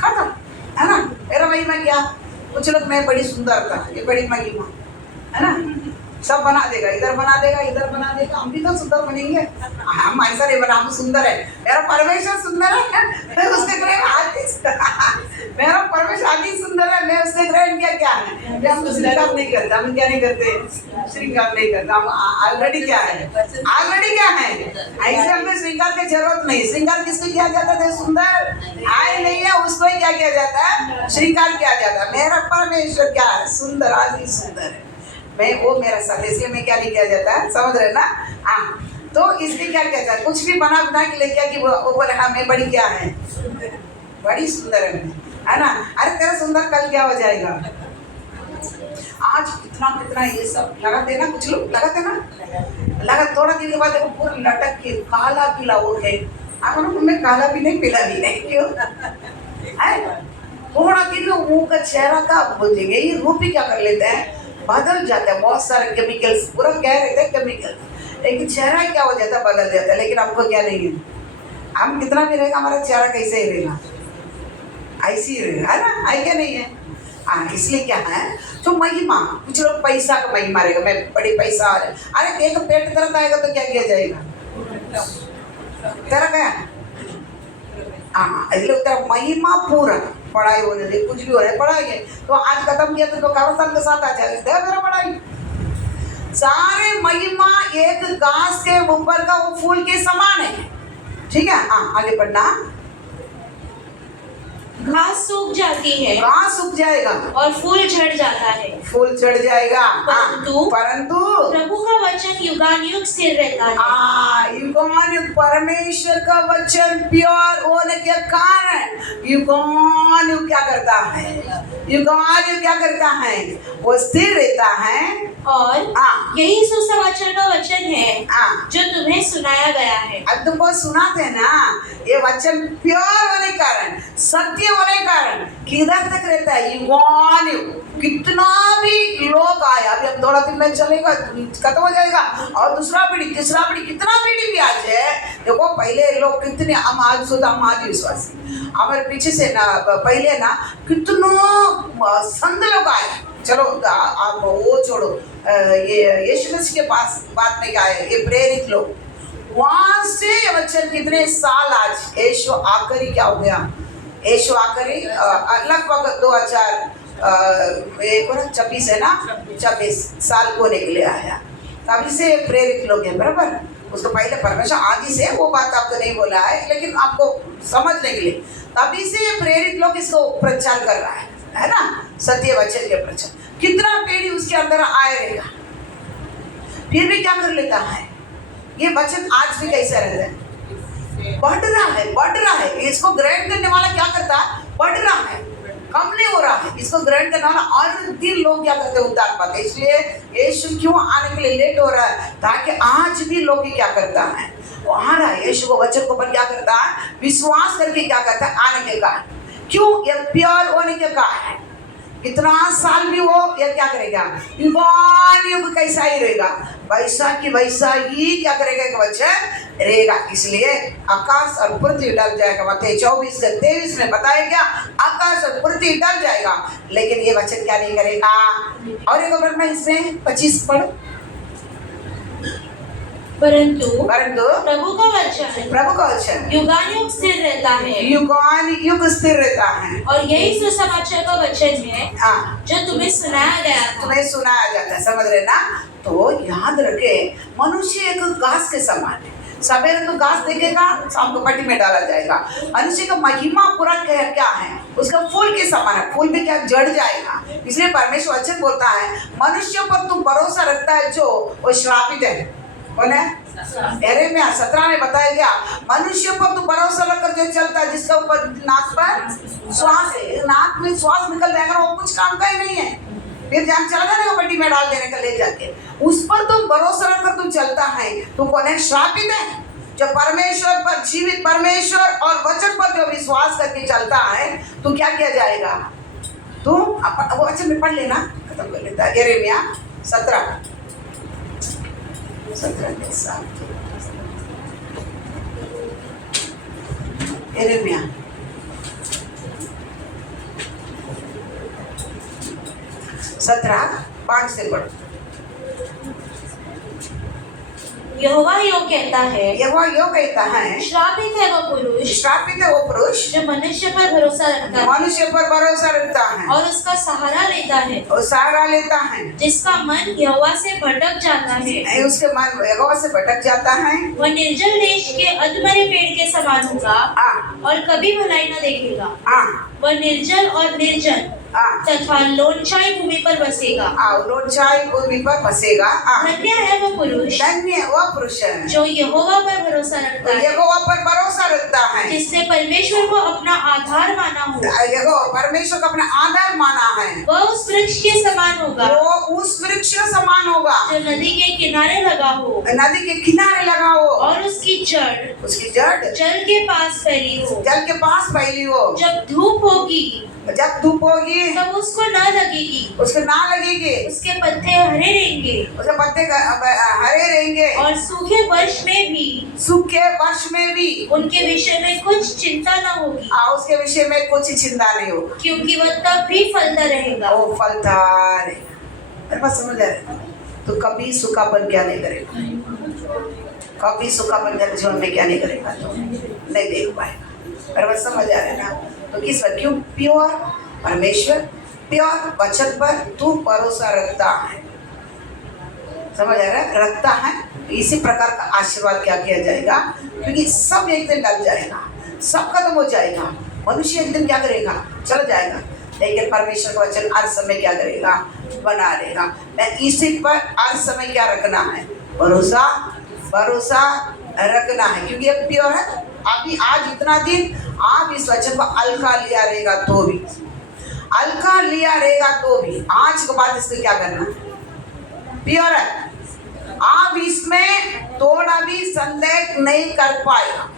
खत्म, है ना। तेरा महिमा क्या, कुछ लोग मैं बड़ी सुंदरता, ये बड़ी महिमा है ना, सब बना देगा, इधर बना देगा, इधर बना देगा, हम भी तो सुंदर बनेंगे। हम ऐसा नहीं बना, हम सुंदर है, मेरा परमेश्वर सुंदर है, मैं उसके ग्रहण आदि, मेरा परमेश्वर आदि सुंदर है, मैं उसके ग्रहण क्या है, हम श्रृंगार नहीं करते, हम क्या नहीं करते, श्रृंगार नहीं करते, हम ऑलरेडी क्या है, ऑलरेडी क्या है, ऐसे हमें श्रृंगार की जरूरत नहीं। श्रृंगार किसको किया जाता है, सुंदर आए नहीं है उसको ही क्या किया जाता है, श्रृंगार किया जाता है। मेरा परमेश्वर क्या है, सुंदर, आदि सुंदर है, मैं वो मेरा साथ, इसलिए मैं क्या नहीं किया जाता है, समझ रहे ना। हाँ, तो इसलिए क्या किया जाता है, कुछ भी बना बना के लेके कि वो बोले हाँ मैं बड़ी क्या है, बड़ी सुंदर है ना। अरे तेरा सुंदर कल क्या हो जाएगा, आज कितना कितना ये सब लगाते ना, कुछ लोग लगाते ना, लगा थोड़ा दिन के बाद देखो पूरा लटक के काला पीला हो गए। आप मैं काला भी नहीं पीला भी नहीं, क्यों है, थोड़ा दिन में मुंह का चेहरा का बोलेंगे, ये रूप ही क्या कर लेते हैं, बदल जाता है। बहुत सारे केमिकल्स पूरा कह रहे थे केमिकल, लेकिन चेहरा क्या हो जाता है, बदल जाता है। लेकिन आपको क्या नहीं है, हम कितना भी रहेगा हमारा चेहरा कैसे ही रहेगा, ऐसे ही रहेगा, है ना, है क्या नहीं है। हाँ, इसलिए क्या है, तो महिमा, कुछ लोग पैसा का महिमा रहेगा, मैं बड़ी पैसा, अरे एक पेट दर्द आएगा तो क्या किया जाएगा, तेरा क्या, हाँ, इसलिए तेरा महिमा पूरा, पढ़ाई होने दे, कुछ भी हो रहा है पढ़ाई है, तो आज खत्म किया तो कब्रिस्तान के साथ आ जाएगा मेरा पढ़ाई। सारे महिमा एक घास के ऊपर का वो फूल के समान है, ठीक है। हाँ, आगे पढ़ना। घास सूख जाती है, घास सूख जाएगा और फूल झड़ जाता है, फूल झड़ जाएगा, परंतु प्रभु का वचन युगानुयुग स्थिर रहता है। युगानुयुग परमेश्वर का वचन प्योर होने के कारण युगानुयुग क्या करता है, युगानुयुग क्या करता है, वो स्थिर रहता है। और यही सुसमाचार का वचन है जो तुम्हें सुनाया गया है। अब तुमको सुनाते हैं ना, ये वचन प्योर होने के कारण, सत्य होने के कारण किधर तक रहता है, युगानुयुग। कितना भी लोग आए, अभी हम थोड़ा दिन में चलेगा, खत्म हो जाएगा, और दूसरा पीढ़ी, तीसरा पीढ़ी, कितना पीढ़ी भी आ जाए। देखो पहले लोग कितने, हम आज सुधा, हम आदि विश्वासी, हमारे पीछे से ना पहले ना कितना संत लोग आए। चलो आप वो छोड़ो, ये यीशु मसीह के पास बात में क्या है, ये प्रेरित लोग, वहां से वचन कितने साल, आज यीशु आखिरी क्या हो गया, यीशु आखिरी लगभग 2026 है ना, 26 साल को निकले आया, तभी से प्रेरित लोग हैं, बराबर। उसको पहले परमेश्वर आदि से वो बात आपको नहीं बोला है, लेकिन आपको समझने के लिए तभी से प्रेरित लोग इसको प्रचार कर रहा है ना, सत्य वचन के प्रचार। कितना पीढ़ी उसके अंदर आए रहेगा, फिर भी क्या कर लेता है, ये वचन आज भी कैसा रहता है, बढ़ रहा है, बढ़ रहा है। इसको ग्रहण करने वाला क्या करता है, बढ़ रहा है, कम नहीं हो रहा है। इसको ग्रहण करने वाला और दिन लोग क्या करते हैं, उतार पाते। इसलिए यीशु क्यों आने के लिए लेट हो रहा है, ताकि आज भी लोग क्या करता है, वो आ रहा है, यीशु को वचन को पर क्या करता है, विश्वास करके क्या करता है, आने के कारण। क्यों, ये प्योर होने के कारण। कितना साल भी हो, यह क्या करेगा, युग कैसा ही रहेगा, वैसा की वैसा ही क्या करेगा, कि वचन रहेगा। इसलिए आकाश और पृथ्वी डल जाएगा, मत्ती 24:23 में बताया गया, आकाश और पृथ्वी डल जाएगा, लेकिन ये वचन क्या नहीं करेगा। और एक बार मैं इसमें 25 पढ़, परंतु प्रभु का वचन युगानुयुग स्थिर रहता है, युगानुयुग स्थिर रहता है। और यही सुसमाचार का वचन है जो तुम्हें सुनाया गया था, तुम्हें सुनाया जाता है, समझ रहे ना। तो याद रखे, मनुष्य एक घास के समान है, सवेरे तो घास देखेगा, शाम को पट्टी में डाला जाएगा। मनुष्य का महिमा पूरा क्या है, उसका फूल के समान है, फूल भी क्या जड़ जाएगा। इसलिए परमेश्वर वचन बोलता है, मनुष्य पर तुम भरोसा रखता है जो वो श्रापित है। कौन है, यिर्मयाह 17 में बताया गया, मनुष्य पर तू भरोसा रखकर जो चलता है, जिसका ऊपर नाक पर श्वास है, नाक में श्वास निकल जाएगा, वो कुछ काम का ही नहीं है, फिर जान चला जाने को पट्टी में डाल देने का ले जाके, उस पर तुम भरोसा रखकर तुम चलता है, तू कौन है, श्रापित है। जो परमेश्वर पर, जीवित परमेश्वर और वचन पर जो विश्वास करके चलता है तो क्या किया जाएगा? तो वो अच्छा में पढ़ लेना, खत्म कर लेता है। यिर्मयाह 17 के साथ यिर्मयाह 17:5 से पढ़ो। यहोवा यो कहता है, यहोवा यो कहता है, श्रापित है वो पुरुष, श्रापित है वो पुरुष जो मनुष्य पर भरोसा रखता है मनुष्य पर भरोसा रखता है और उसका सहारा लेता है, और सहारा लेता है, जिसका मन यहोवा से भटक जाता है। उसके मन यहोवा से भटक जाता है। वह निर्जल देश के अधमरे पेड़ के समान होगा और कभी भलाई न देखेगा। वह निर्जल और निर्जन तथा लोनचाई भूमि पर बसेगा। लोनचाई भूमि पर बसेगा। धन्य है वो पुरुष, धन्य वह पुरुष जो यहोवा पर भरोसा रखता है, यहोवा पर भरोसा रखता है, जिसने परमेश्वर को अपना आधार माना हो। यहोवा परमेश्वर को अपना आधार माना है। वह उस वृक्ष के समान होगा, वो उस वृक्ष के समान होगा जो नदी के किनारे लगा हो, नदी के किनारे लगा हो, और उसकी जड़ जल के पास फैली हो। जल के पास फैली हो। जब धूप होगी तब उसको न लगेगी, उसको ना लगेगी, उसके पत्ते हरे रहेंगे, उसके पत्ते हरे रहेंगे, और सूखे वर्ष में भी उनके विषय में कुछ चिंता न होगी। उसके विषय में कुछ चिंता नहीं होगी, क्योंकि वह तब भी फलता रहेगा। वो फलता रहेगा। मेरे पास समझ आ रहा है? तो कभी सूखापन क्या नहीं करेगा, कभी सूखापन तेरे जीवन में क्या नहीं करेगा, तो नहीं देख पाएगा। मेरे पास समझ आ रहा है ना? तो किस पर? क्यों? प्योर परमेश्वर, प्योर वचन पर तू भरोसा रखता है। समझ आ रहा है? रखता है। इसी प्रकार का आशीर्वाद क्या किया जाएगा? क्योंकि सब एक दिन लग जाएगा, सब खत्म हो जाएगा, मनुष्य एक दिन क्या करेगा? चला जाएगा, लेकिन परमेश्वर का वचन हर समय क्या करेगा? बना रहेगा। मैं इसी पर हर समय क्या रखना है? भरोसा रखना है, क्योंकि ये प्योर है। अभी आज इतना दिन आप इस वचन को हल्का लिया रहेगा तो भी, हल्का लिया रहेगा तो भी, आज के बाद इसको क्या करना? प्योर है। आप इसमें थोड़ा भी संदेह नहीं कर पाएगा।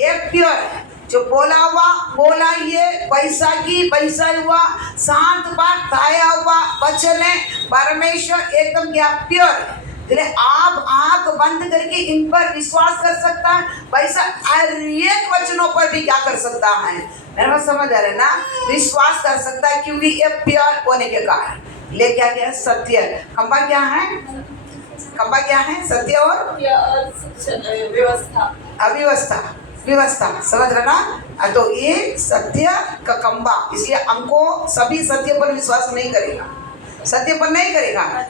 ये प्योर है। जो बोला ये वैसा हुआ, शांत बात ताया हुआ वचन है। परमेश्वर एकदम क्या? प्योर है। आप आंख बंद करके इन पर विश्वास कर सकता है, वैसा हर एक वचनों पर भी क्या कर सकता है? मेरे पास समझ आ रहा है ना? विश्वास कर सकता है, क्योंकि ये प्योर होने के कारण। ले क्या क्या? सत्य। खंबा क्या है? खंबा क्या है? सत्य और व्यवस्था। समझ रहे ना? तो ये सत्य का खंबा, इसलिए हमको सभी सत्य पर विश्वास नहीं करेगा,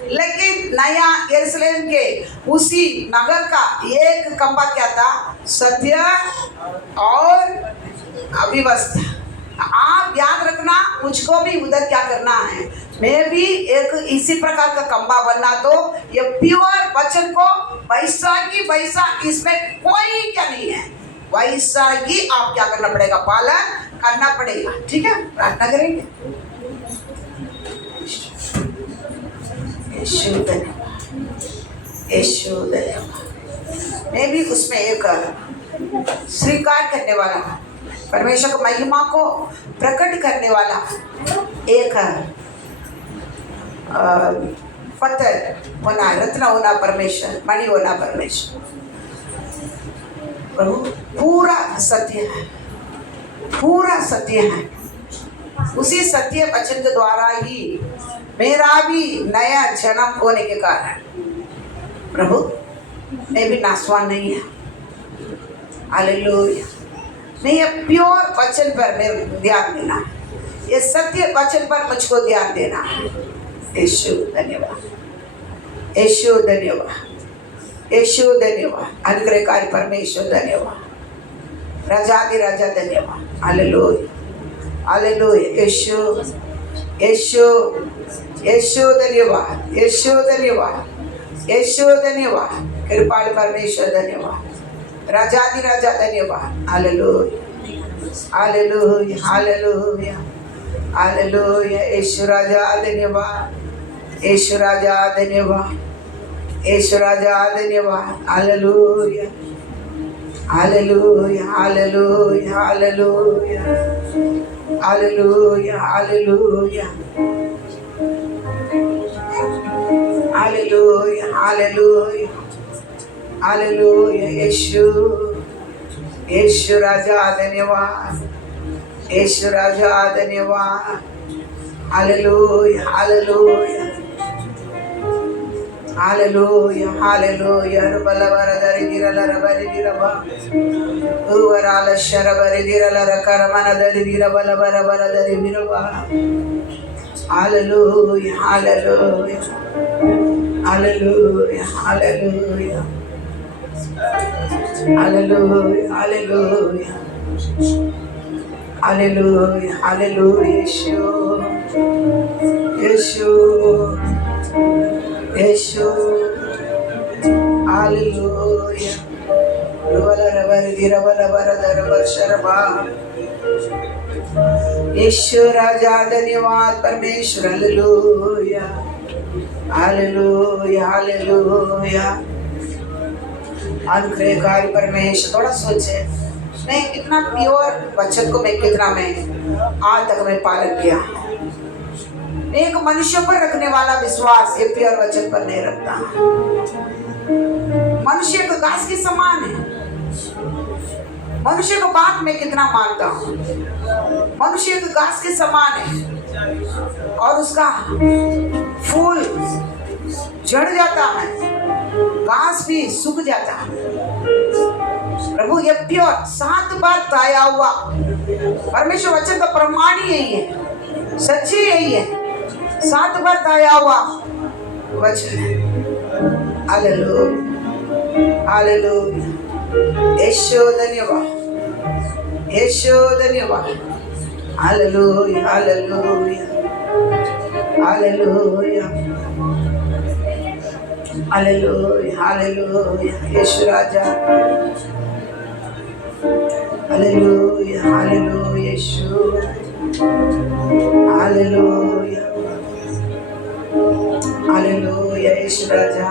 लेकिन नया यरूशलेम के उसी नगर का एक खंबा क्या था? सत्य और व्यवस्था। आप याद रखना, मुझको भी उधर क्या करना है? मैं भी एक इसी प्रकार का खंबा बनना। तो ये प्योर वचन को वैसा इसमें कोई क्या नहीं है, वैसा ही आप क्या करना पड़ेगा? पालन करना पड़ेगा। ठीक है, प्रार्थना करेंगे। यीशु धन्यवाद। मैं भी उसमें एक स्वीकार करने वाला, परमेश्वर की महिमा को प्रकट करने वाला एक पत्थर होना, रत्न होना परमेश्वर, मणि होना परमेश्वर। प्रभु पूरा सत्य है। उसी सत्य वचन के द्वारा ही मेरा भी नया जन्म होने के कारण प्रभु मैं भी नासवान नहीं है। हालेलुया। नहीं, ये प्योर वचन पर मेरे ध्यान देना है, ये सत्य वचन पर मुझको ध्यान देना है। यीशु धन्यवाद, यीशु धन्यवाद, यीशु धन्यवाद। अनुग्रहकारी परमेश्वर धन्यवाद, राजाधिराजा धन्यवाद। Hallelujah, hallelujah. यीशु यीशु यीशु धन्यवाद, यीशु धन्यवाद, यीशु धन्यवाद। कृपालु परमेश्वर धन्यवाद, राजाधिराजा धन्यवाद। Hallelujah, hallelujah, hallelujah, hallelujah. Yeshu राजा धन्यवाद, यीशु राजा धन्यवाद, यीशु राजा धन्यवाद। हालेलुया, Hallelujah, hallelujah, hallelujah. Hallelujah, hallelujah. Hallelujah, hallelujah. Hallelujah, Yeshu. Yeshu Raja धन्यवाद. Yeshu Raja धन्यवाद. Hallelujah, hallelujah. Hallelujah, hallelujah. Rubalavara Darigira Rabaridiraba. Uvarala Sharabaridira Karamana Darira Balavara Dariviraba. Hallelujah, hallelujah. Hallelujah, hallelujah. Hallelujah, hallelujah. Hallelujah, hallelujah. Yeshua, Yeshua, Yeshua. Hallelujah. Yeshua Raja धन्यवाद परमेश्वर. Hallelujah, hallelujah, hallelujah. अनुग्रहकारी परमेश्वर. थोड़ा सोचे, मैं कितना pure वचन को मैं कितना मैं आज तक मैं पालन किया. मैं एक मनुष्य पर रखने वाला विश्वास ये प्योर वचन पर नहीं रखता. मनुष्य को घास के समान है. मनुष्य को बात में कितना मानता हूँ. मनुष्य को घास के समान है और उसका फूल झड़ जाता है, घास भी सूख जाता है. प्रभु ये प्योर 7 बार ताया हुआ परमेश्वर वचन का प्रमाण ही यही है, सच्ची यही है. 7 बार ताया हुआ वचन. Hallelujah, hallelujah. यीशु धन्यवाद, यीशु धन्यवाद. Hallelujah, hallelujah, hallelujah, hallelujah, hallelujah. Yeshu राजा. Hallelujah, hallelujah. Yeshu. Hallelujah, hallelujah. Yeshu राजा.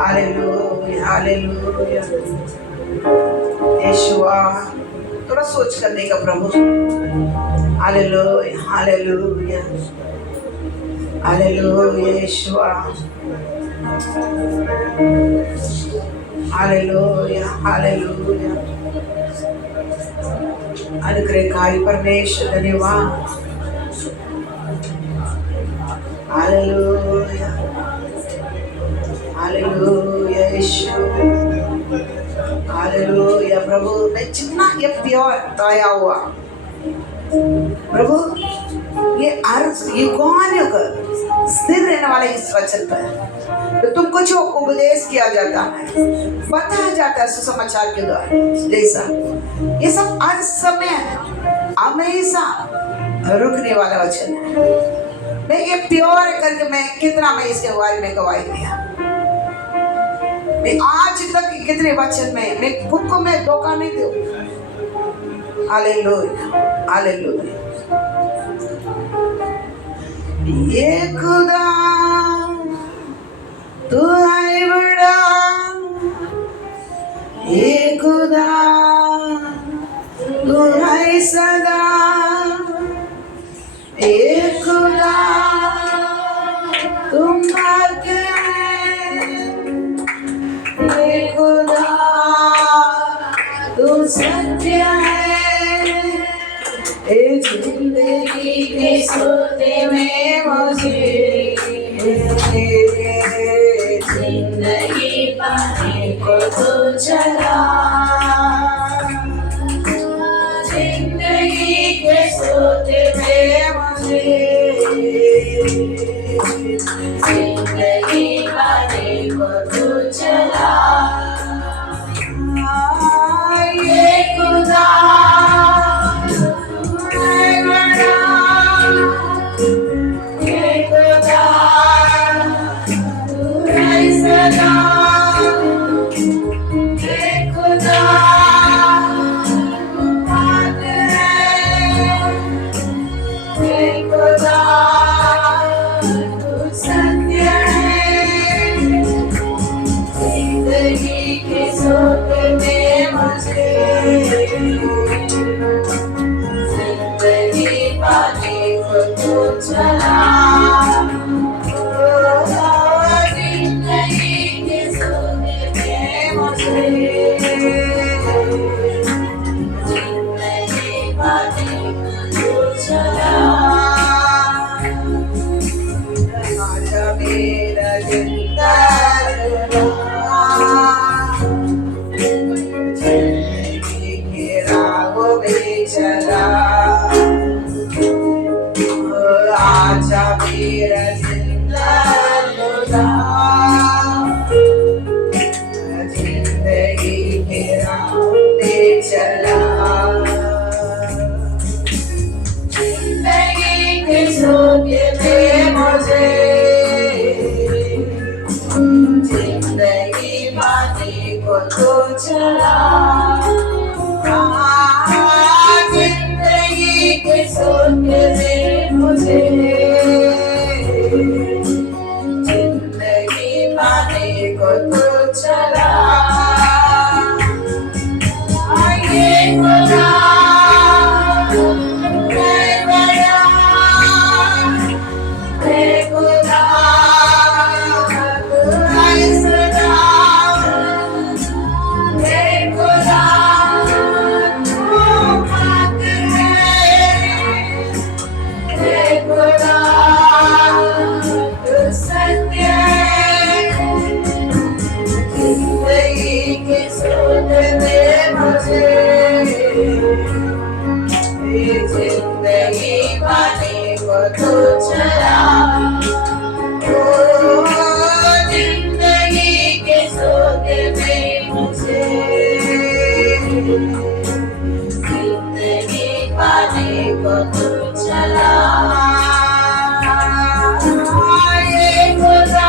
Hallelujah, hallelujah. यीशुआ. थोड़ा सोच करने का प्रभु. Hallelujah, hallelujah, hallelujah. Yeshua. Hallelujah, hallelujah. अनुग्रहकारी परमेश्वर धन्यवाद. Hallelujah, hallelujah. यीशु. हालेलुया. प्रभु मैं जितना ये प्योर ताया हुआ प्रभु ये अर्ज ये कौन युग स्थिर रहने वाले इस वचन पर तो तुमको जो उपदेश किया जाता है बताया जाता है सुसमाचार के द्वारा जैसा ये सब आज समय हमेशा रुकने वाला वचन है. मैं ये प्योर करके मैं कितना मैं इसके बारे में गवाही दिया. मैं आज तक कितने वचन में मैं खुद को मैं धोखा नहीं दूं. Hallelujah, hallelujah. ये खुदा तू है बड़ा. ये खुदा तू है सदा. ये खुदा तुम भाग्य है. ये खुदा तुम सत्य है. इस जिंदगी के सोते में मुझे जिंदगी पाने को तो चला. जिंदगी के सोते में मुझे जिंदगी पाने को तो चला. ये खुदा खुदा जिंदगी पाने को तो चला, जिंदगी के सोने में मुझे, जिंदगी पाने को तो चला। आजा मेरा जिंदा जिंदगी के राहों में चला, आजा मेरा जिंदा जिंदगी के राहों में चला, जिंदगी के सोने में मुझे, जिंदगी पाने को तो चला, जिंदगी के सोने में मुझे, जिंदगी पाने को तो चला। आइए खुदा मैं बड़ा, मैं खुदा जिंदगी पाने को तो चला, जिंदगी के सोने में मुझे, जिंदगी पाने को तो चला। ये खुदा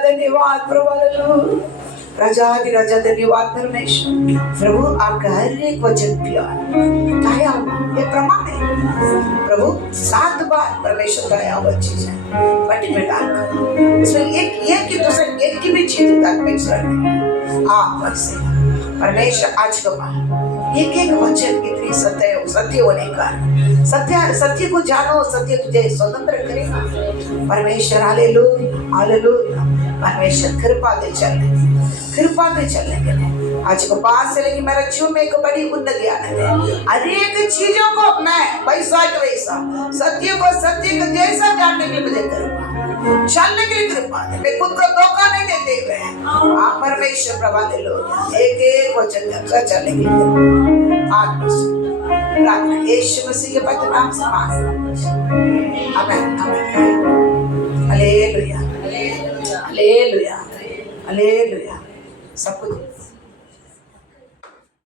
धन्यवाद प्रभु, राजा धन्यवाद परमेश्वर। प्रभु आपका हर एक वचन प्यार दया ये प्रमाण है प्रभु। 7 बार परमेश्वर दया हुआ चीज है पट्टी में डालकर इसमें एक की दूसरे एक की भी चीज परमेश्वर ने आप से परमेश्वर आज का एक वचन इतनी सत्य होने का सत्य को जानो, सत्य तुझे स्वतंत्र करेगा परमेश्वर। Hallelujah hallelujah. परमेश्वर कृपा दे चलने के लिए आज को पास से लेकिन मेरा जीवन में एक बड़ी उन्नति आने है। हर एक चीजों को अपनाए वैसा तो वैसा, सत्य को जैसा जानने के लिए मुझे कृपा, चलने के लिए कृपा दे। मैं खुद को धोखा नहीं देते हुए आप परमेश्वर प्रभा दे लो एक वचन चलने के लिए प्रार्थना यीशु मसीह के पवित्र नाम से आमीन आमीन। Hallelujah hallelujah hallelujah. सब कुछ